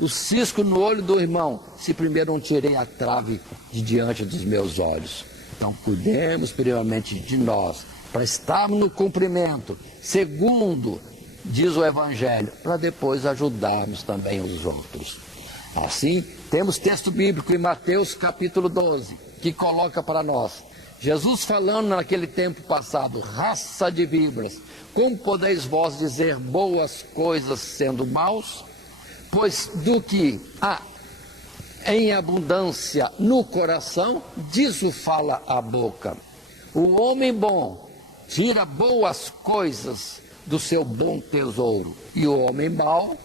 o cisco no olho do irmão, se primeiro não tirei a trave de diante dos meus olhos? Então cuidemos primeiramente de nós, para estarmos no cumprimento, segundo diz o Evangelho, para depois ajudarmos também os outros. Assim, temos texto bíblico em Mateus capítulo 12, que coloca para nós, Jesus falando naquele tempo passado: raça de víboras, como podeis vós dizer boas coisas sendo maus? Pois do que há em abundância no coração, disso fala a boca. O homem bom tira boas coisas do seu bom tesouro, e o homem mau,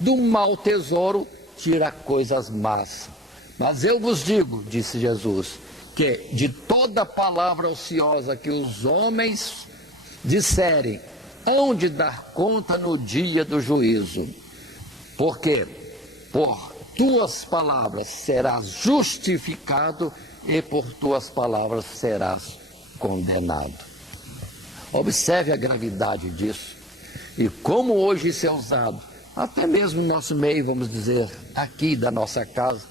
do mau tesouro, tira coisas más. Mas eu vos digo, disse Jesus, que de toda palavra ociosa que os homens disserem, hão de dar conta no dia do juízo. Porque por tuas palavras serás justificado e por tuas palavras serás condenado. Observe a gravidade disso e como hoje isso é usado, até mesmo no nosso meio, vamos dizer, aqui da nossa casa.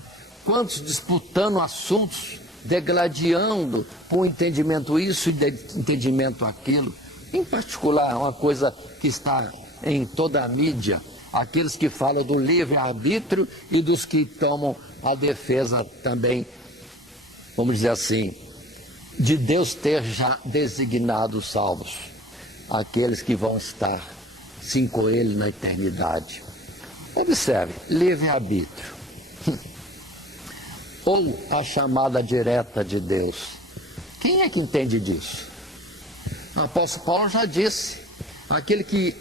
Quantos disputando assuntos, degladiando por entendimento isso e entendimento aquilo. Em particular, uma coisa que está em toda a mídia, aqueles que falam do livre-arbítrio e dos que tomam a defesa também, vamos dizer assim, de Deus ter já designado os salvos, aqueles que vão estar sim com Ele na eternidade. Observe, livre-arbítrio, ou a chamada direta de Deus. Quem é que entende disso? O apóstolo Paulo já disse, aquele que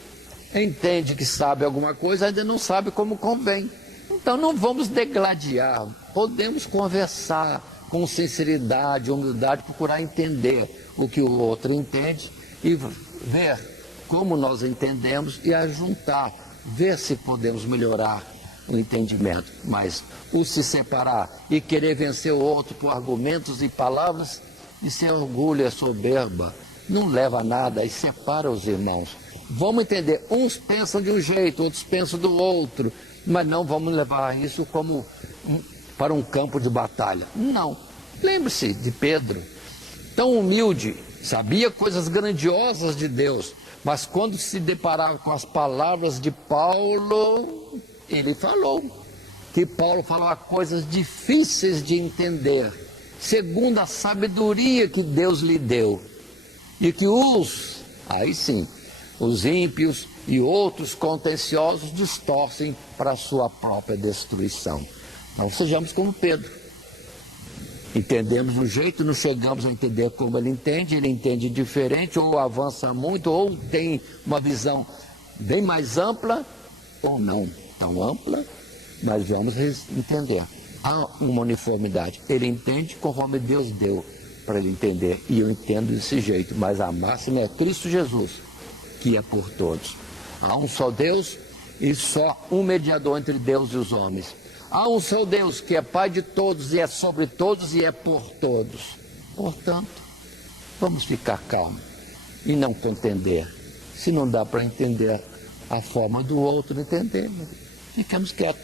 entende que sabe alguma coisa ainda não sabe como convém. Então não vamos degladiar, podemos conversar com sinceridade, humildade, procurar entender o que o outro entende e ver como nós entendemos e ajuntar, ver se podemos melhorar o entendimento. Mas o se separar e querer vencer o outro por argumentos e palavras, isso é orgulho, é soberba, não leva a nada e separa os irmãos. Vamos entender, uns pensam de um jeito, outros pensam do outro, mas não vamos levar isso como para um campo de batalha. Não. Lembre-se de Pedro, tão humilde, sabia coisas grandiosas de Deus, mas quando se deparava com as palavras de Paulo, ele falou que Paulo falava coisas difíceis de entender, segundo a sabedoria que Deus lhe deu, e que aí sim, os ímpios e outros contenciosos distorcem para a sua própria destruição. Então sejamos como Pedro. Entendemos um jeito, não chegamos a entender como ele entende diferente, ou avança muito, ou tem uma visão bem mais ampla, ou não tão ampla, mas vamos entender. Há uma uniformidade. Ele entende conforme Deus deu para ele entender, e eu entendo desse jeito, mas a máxima é Cristo Jesus, que é por todos. Há um só Deus e só um mediador entre Deus e os homens. Há um só Deus que é Pai de todos e é sobre todos e é por todos. Portanto, vamos ficar calmos e não contender. Se não dá para entender a forma do outro entender, ficamos quietos.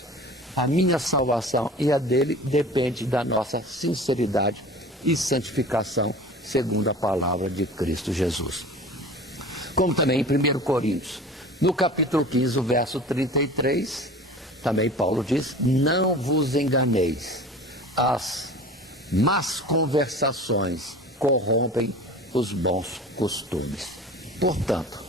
A minha salvação e a dele depende da nossa sinceridade e santificação, segundo a palavra de Cristo Jesus. Como também em 1 Coríntios, no capítulo 15, o verso 33, também Paulo diz: não vos enganeis, as más conversações corrompem os bons costumes. Portanto,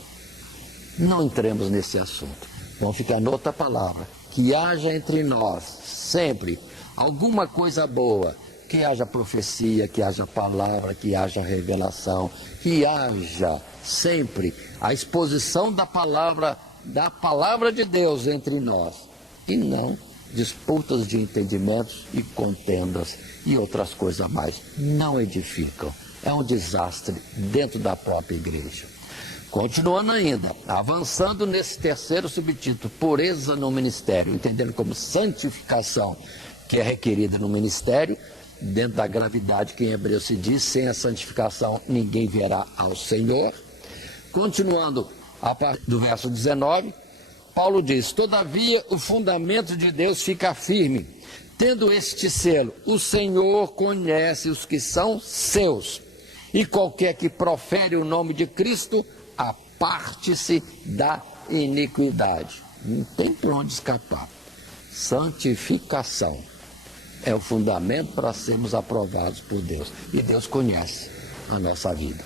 não entremos nesse assunto. Vamos ficar noutra palavra. Que haja entre nós sempre alguma coisa boa, que haja profecia, que haja palavra, que haja revelação, que haja sempre a exposição da palavra de Deus entre nós, e não disputas de entendimentos e contendas e outras coisas mais. Não edificam. É um desastre dentro da própria igreja. Continuando ainda, avançando nesse terceiro subtítulo, pureza no ministério, entendendo como santificação, que é requerida no ministério, dentro da gravidade que em Hebreus se diz, sem a santificação ninguém verá ao Senhor. Continuando a partir do verso 19, Paulo diz: todavia o fundamento de Deus fica firme, tendo este selo: o Senhor conhece os que são seus, e qualquer que profere o nome de Cristo, aparte-se da iniquidade. Não tem por onde escapar. Santificação é o fundamento para sermos aprovados por Deus. E Deus conhece a nossa vida.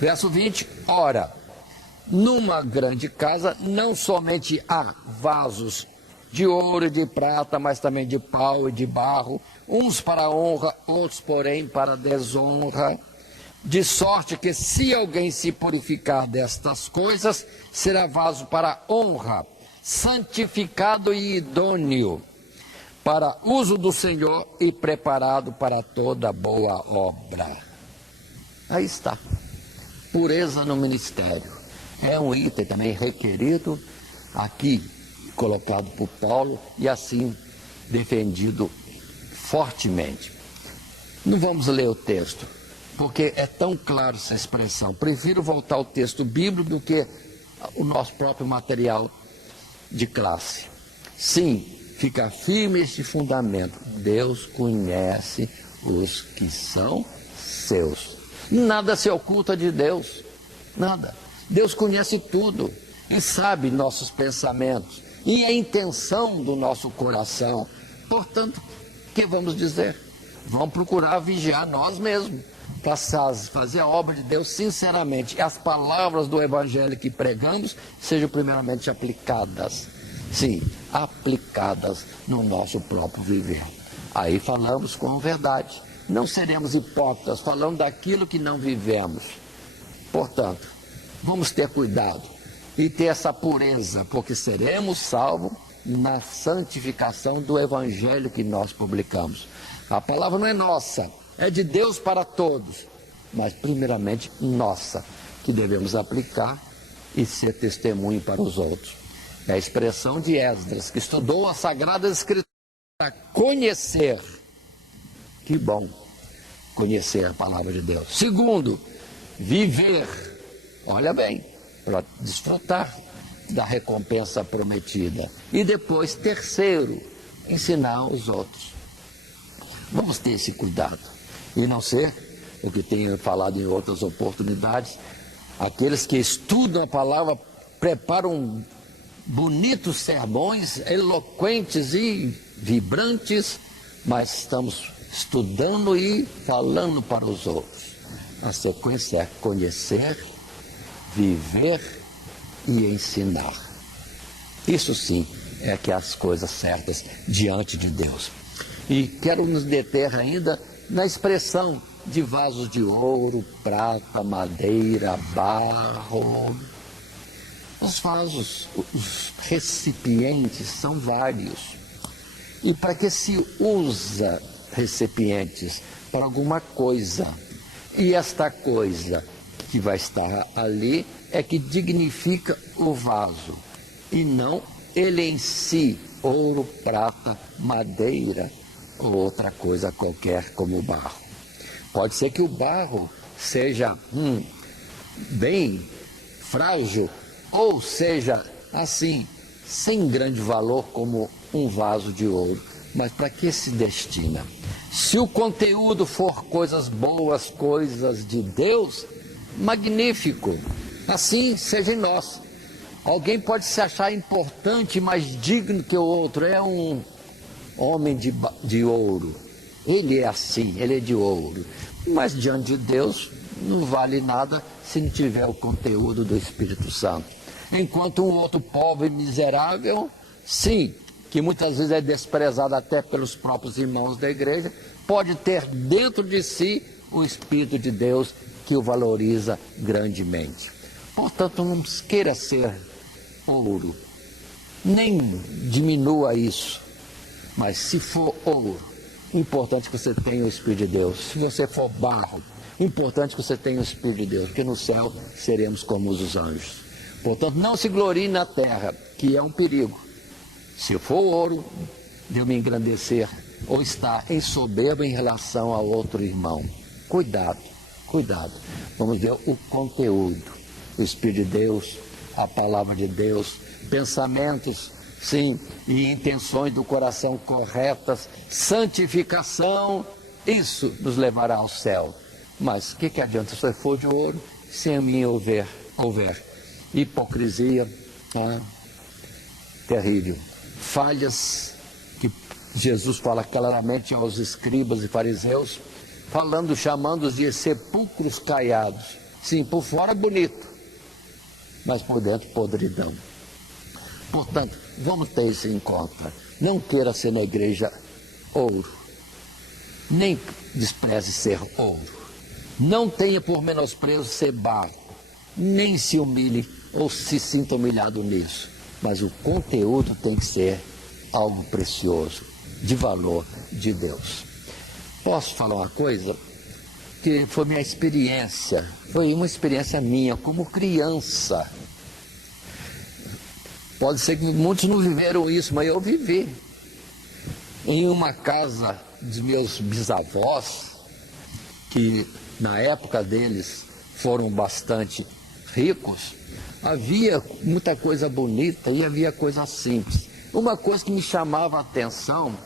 Verso 20, ora, numa grande casa não somente há vasos de ouro e de prata, mas também de pau e de barro, uns para honra, outros, porém, para desonra. De sorte que se alguém se purificar destas coisas, será vaso para honra, santificado e idôneo, para uso do Senhor e preparado para toda boa obra. Aí está. Pureza no ministério. É um item também requerido aqui, colocado por Paulo e assim defendido fortemente. Não vamos ler o texto, porque é tão claro essa expressão. Prefiro voltar ao texto bíblico do que o nosso próprio material de classe. Sim, fica firme este fundamento. Deus conhece os que são seus. Nada se oculta de Deus. Nada. Deus conhece tudo e sabe nossos pensamentos e a intenção do nosso coração. Portanto, o que vamos dizer? Vamos procurar vigiar nós mesmos, para fazer a obra de Deus sinceramente. E as palavras do Evangelho que pregamos sejam primeiramente aplicadas. Sim, aplicadas no nosso próprio viver. Aí falamos com verdade. Não seremos hipócritas, falando daquilo que não vivemos. Portanto, vamos ter cuidado e ter essa pureza, porque seremos salvos na santificação do Evangelho que nós publicamos. A palavra não é nossa, é de Deus para todos, mas primeiramente nossa, que devemos aplicar e ser testemunho para os outros. É a expressão de Esdras, que estudou a Sagrada Escritura para conhecer. Que bom conhecer a palavra de Deus. Segundo, viver. Olha bem, para desfrutar da recompensa prometida. E depois, terceiro, ensinar aos outros. Vamos ter esse cuidado. E não ser, o que tenho falado em outras oportunidades, aqueles que estudam a palavra, preparam bonitos sermões, eloquentes e vibrantes, mas estamos estudando e falando para os outros. A sequência é conhecer, viver e ensinar. Isso sim é que é as coisas certas diante de Deus. E quero nos deter ainda na expressão de vasos de ouro, prata, madeira, barro. Os vasos, os recipientes são vários. E para que se usa recipientes? Para alguma coisa. E esta coisa que vai estar ali é que dignifica o vaso, e não ele em si, ouro, prata, madeira ou outra coisa qualquer como o barro. Pode ser que o barro seja bem frágil, ou seja assim, sem grande valor como um vaso de ouro. Mas para que se destina? Se o conteúdo for coisas boas, coisas de Deus, magnífico. Assim seja em nós. Alguém pode se achar importante, mais digno que o outro. É um homem de ouro. Ele é assim, ele é de ouro. Mas diante de Deus não vale nada se não tiver o conteúdo do Espírito Santo. Enquanto um outro pobre e miserável, sim, que muitas vezes é desprezado até pelos próprios irmãos da igreja, pode ter dentro de si o Espírito de Deus que o valoriza grandemente. Portanto, não queira ser ouro, nem diminua isso, mas se for ouro, importante que você tenha o Espírito de Deus. Se você for barro, importante que você tenha o Espírito de Deus, porque no céu seremos como os anjos. Portanto, não se glorie na terra, que é um perigo. Se for ouro, de eu me engrandecer ou está em soberba em relação a outro irmão. Cuidado, cuidado. Vamos ver o conteúdo, o Espírito de Deus, a palavra de Deus, pensamentos, sim, e intenções do coração corretas, santificação, isso nos levará ao céu. Mas o que adianta se for de ouro, se em mim houver hipocrisia, terrível, falhas, que Jesus fala claramente aos escribas e fariseus, chamando-os de sepulcros caiados. Sim, por fora bonito, mas por dentro podridão. Portanto, vamos ter isso em conta. Não queira ser na igreja ouro, nem despreze ser ouro. Não tenha por menosprezo ser barro, nem se humilhe ou se sinta humilhado nisso. Mas o conteúdo tem que ser algo precioso, de valor de Deus. Posso falar uma coisa que foi minha experiência, foi uma experiência minha como criança. Pode ser que muitos não viveram isso, mas eu vivi. Em uma casa dos meus bisavós, que na época deles foram bastante ricos, havia muita coisa bonita e havia coisa simples. Uma coisa que me chamava a atenção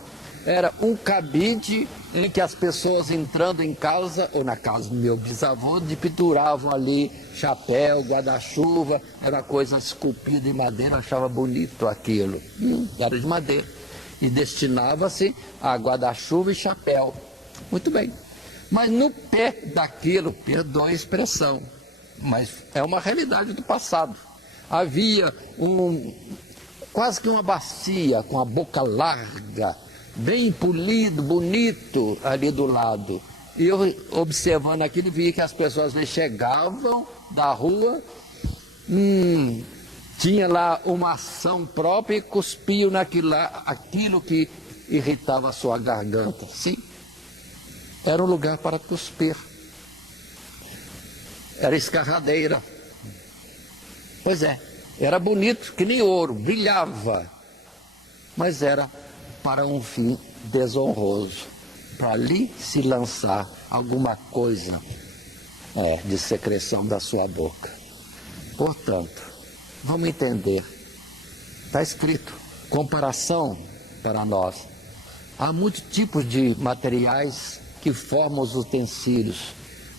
era um cabide em que as pessoas entrando em casa, ou na casa do meu bisavô, penduravam ali chapéu, guarda-chuva, era coisa esculpida em madeira, eu achava bonito aquilo. Era de madeira. E destinava-se a guarda-chuva e chapéu. Muito bem. Mas no pé daquilo, perdoe a expressão, mas é uma realidade do passado. Havia quase que uma bacia com a boca larga, bem polido, bonito ali do lado. E eu, observando aquilo, via que as pessoas chegavam da rua, tinha lá uma ação própria e cuspiam naquilo lá, aquilo que irritava a sua garganta. Sim, era um lugar para cuspir. Era escarradeira. Pois é, era bonito, que nem ouro, brilhava. Mas era para um fim desonroso, para ali se lançar alguma coisa de secreção da sua boca. Portanto, vamos entender, está escrito, comparação para nós. Há muitos tipos de materiais que formam os utensílios.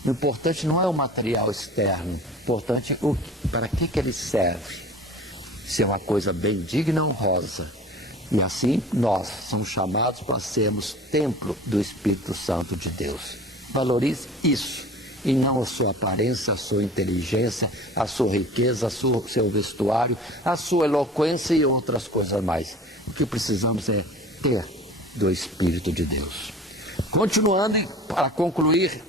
O importante não é o material externo, o importante é para que ele serve. Se é uma coisa bem digna, honrosa. E assim nós somos chamados para sermos templo do Espírito Santo de Deus. Valorize isso, e não a sua aparência, a sua inteligência, a sua riqueza, o seu vestuário, a sua eloquência e outras coisas mais. O que precisamos é ter do Espírito de Deus. Continuando, para concluir,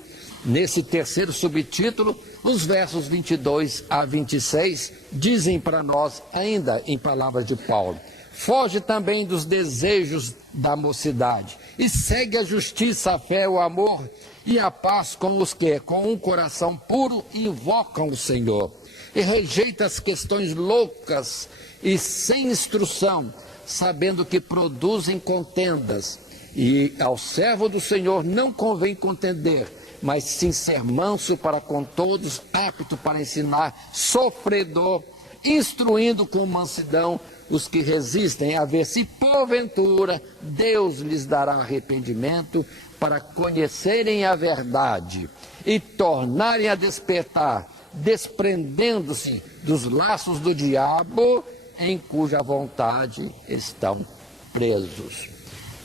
nesse terceiro subtítulo, os versos 22 a 26 dizem para nós, ainda em palavras de Paulo: foge também dos desejos da mocidade e segue a justiça, a fé, o amor e a paz com os que, com um coração puro, invocam o Senhor. E rejeita as questões loucas e sem instrução, sabendo que produzem contendas. E ao servo do Senhor não convém contender, mas sim ser manso para com todos, apto para ensinar, sofredor, instruindo com mansidão os que resistem, a ver se porventura Deus lhes dará arrependimento para conhecerem a verdade e tornarem a despertar, desprendendo-se dos laços do diabo em cuja vontade estão presos.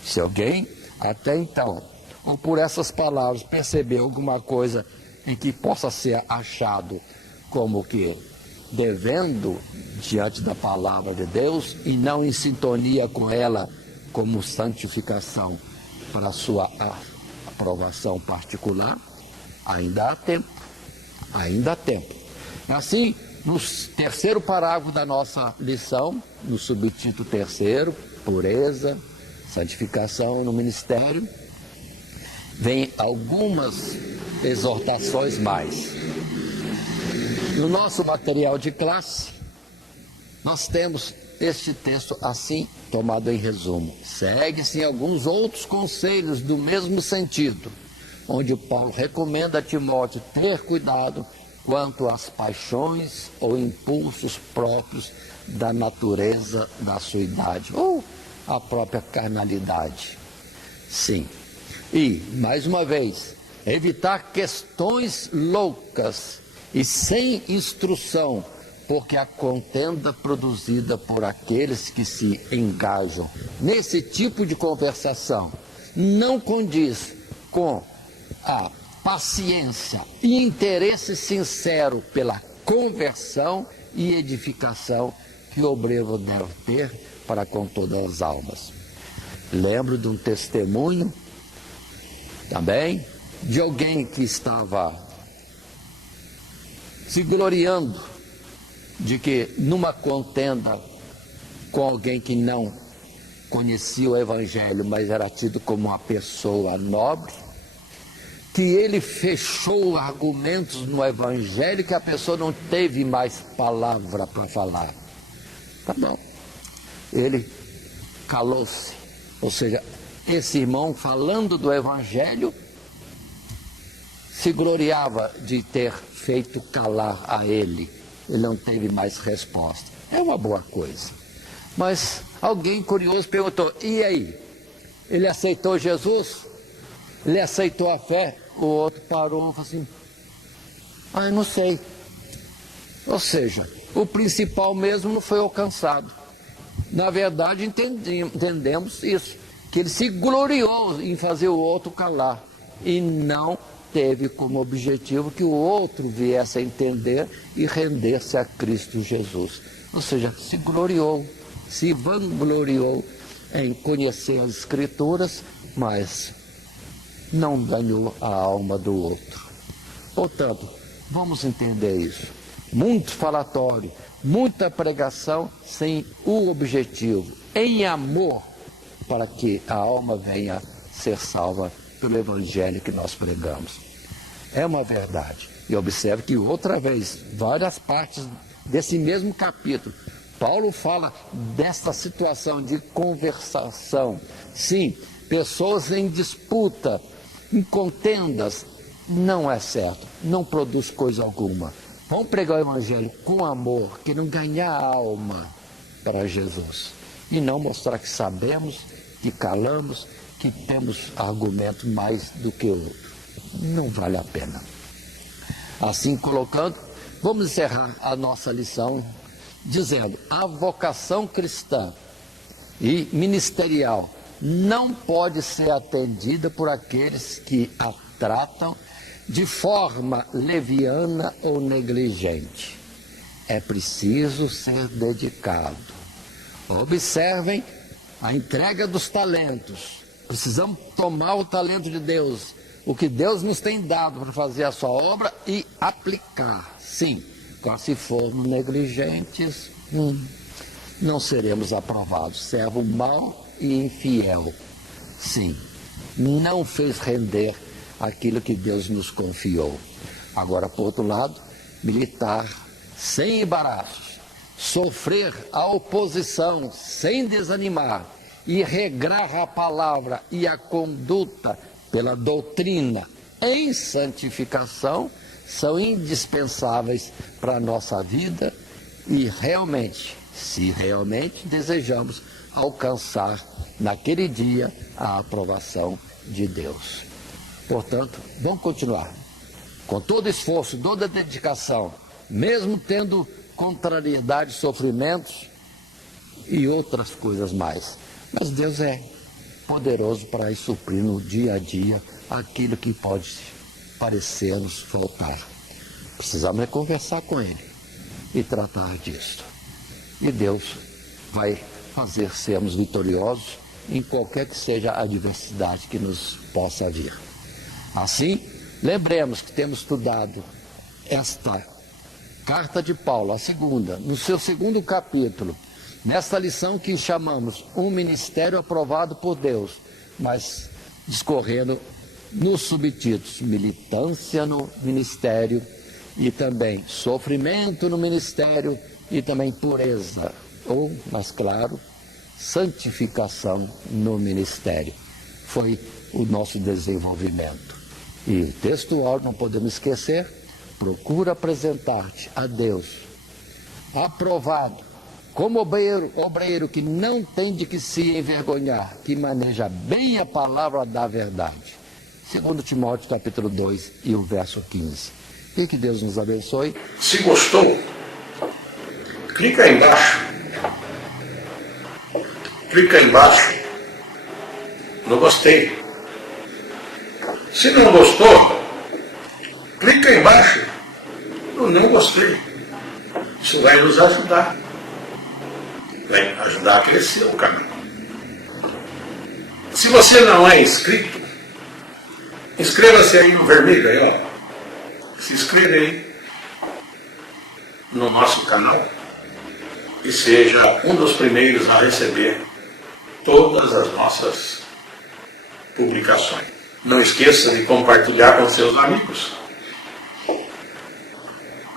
Se alguém até então, ou por essas palavras, percebeu alguma coisa em que possa ser achado como que devendo diante da palavra de Deus e não em sintonia com ela como santificação para a sua aprovação particular, ainda há tempo, ainda há tempo. Assim, no terceiro parágrafo da nossa lição, no subtítulo terceiro, pureza, santificação no ministério, vem algumas exortações mais. No nosso material de classe, nós temos este texto assim, tomado em resumo. Segue-se alguns outros conselhos do mesmo sentido, onde Paulo recomenda a Timóteo ter cuidado quanto às paixões ou impulsos próprios da natureza da sua idade, ou a própria carnalidade. Sim. E, mais uma vez, evitar questões loucas e sem instrução, porque a contenda produzida por aqueles que se engajam nesse tipo de conversação não condiz com a paciência e interesse sincero pela conversão e edificação que o obreiro deve ter para com todas as almas. Lembro de um testemunho também de alguém que estava se gloriando de que numa contenda com alguém que não conhecia o Evangelho, mas era tido como uma pessoa nobre, que ele fechou argumentos no Evangelho que a pessoa não teve mais palavra para falar. Tá bom. Ele calou-se. Ou seja, esse irmão falando do Evangelho se gloriava de ter feito calar a ele. Ele não teve mais resposta. É uma boa coisa. Mas alguém curioso perguntou, e aí? Ele aceitou Jesus? Ele aceitou a fé? O outro parou e falou assim, eu não sei. Ou seja, o principal mesmo não foi alcançado. Na verdade, entendemos isso, que ele se gloriou em fazer o outro calar e não teve como objetivo que o outro viesse a entender e render-se a Cristo Jesus. Ou seja, se gloriou, se vangloriou em conhecer as Escrituras, mas não ganhou a alma do outro. Portanto, vamos entender isso. Muito falatório, muita pregação sem o objetivo, em amor, para que a alma venha ser salva pelo Evangelho que nós pregamos. É uma verdade. E observe que outra vez, várias partes desse mesmo capítulo, Paulo fala desta situação de conversação. Sim, pessoas em disputa, em contendas, não é certo, não produz coisa alguma. Vamos pregar o Evangelho com amor, que não ganhar a alma para Jesus. E não mostrar que sabemos, que calamos, que temos argumento mais do que o outro. Não vale a pena. Assim colocando, vamos encerrar a nossa lição dizendo: a vocação cristã e ministerial não pode ser atendida por aqueles que a tratam de forma leviana ou negligente. É preciso ser dedicado. Observem a entrega dos talentos. Precisamos tomar o talento de Deus, o que Deus nos tem dado para fazer a sua obra e aplicar. Sim, se formos negligentes, não seremos aprovados. Servo mau e infiel. Sim, não fez render aquilo que Deus nos confiou. Agora, por outro lado, militar sem embaraços, sofrer a oposição sem desanimar e regrar a palavra e a conduta pela doutrina em santificação são indispensáveis para a nossa vida e realmente, se realmente desejamos alcançar naquele dia a aprovação de Deus. Portanto, vamos continuar com todo esforço, toda dedicação, mesmo tendo contrariedades, sofrimentos e outras coisas mais. Mas Deus é poderoso para suprir no dia a dia aquilo que pode parecer-nos faltar. Precisamos conversar com Ele e tratar disso. E Deus vai fazer sermos vitoriosos em qualquer que seja a adversidade que nos possa vir. Assim, lembremos que temos estudado esta carta de Paulo, a segunda, no seu segundo capítulo, nesta lição que chamamos um ministério aprovado por Deus, mas discorrendo nos subtítulos militância no ministério e também sofrimento no ministério e também pureza ou, mais claro, santificação no ministério. Foi o nosso desenvolvimento. E textual, não podemos esquecer, procura apresentar-te a Deus aprovado, como obreiro que não tem de que se envergonhar, que maneja bem a palavra da verdade. 2 Timóteo capítulo 2 e o verso 15. E que Deus nos abençoe. Se gostou, clica aí embaixo. Clica aí embaixo no gostei. Se não gostou, clica aí embaixo no não gostei. Isso vai nos ajudar. Vai ajudar a crescer o canal. Se você não é inscrito, inscreva-se aí no vermelho, aí, ó. Se inscreva aí no nosso canal e seja um dos primeiros a receber todas as nossas publicações. Não esqueça de compartilhar com seus amigos.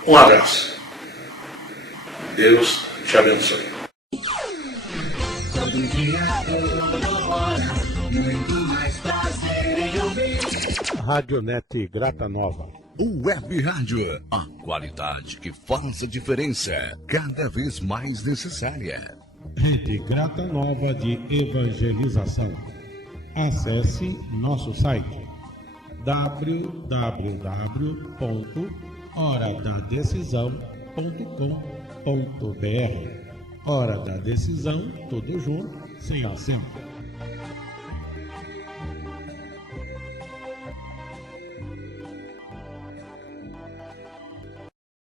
Um abraço. Deus te abençoe. Radionet Grata Nova. Web Rádio, a qualidade que faz a diferença, cada vez mais necessária. Rede Grata Nova de Evangelização. Acesse nosso site www.horadadecisão.com.br. Hora da Decisão, tudo junto, sem acento.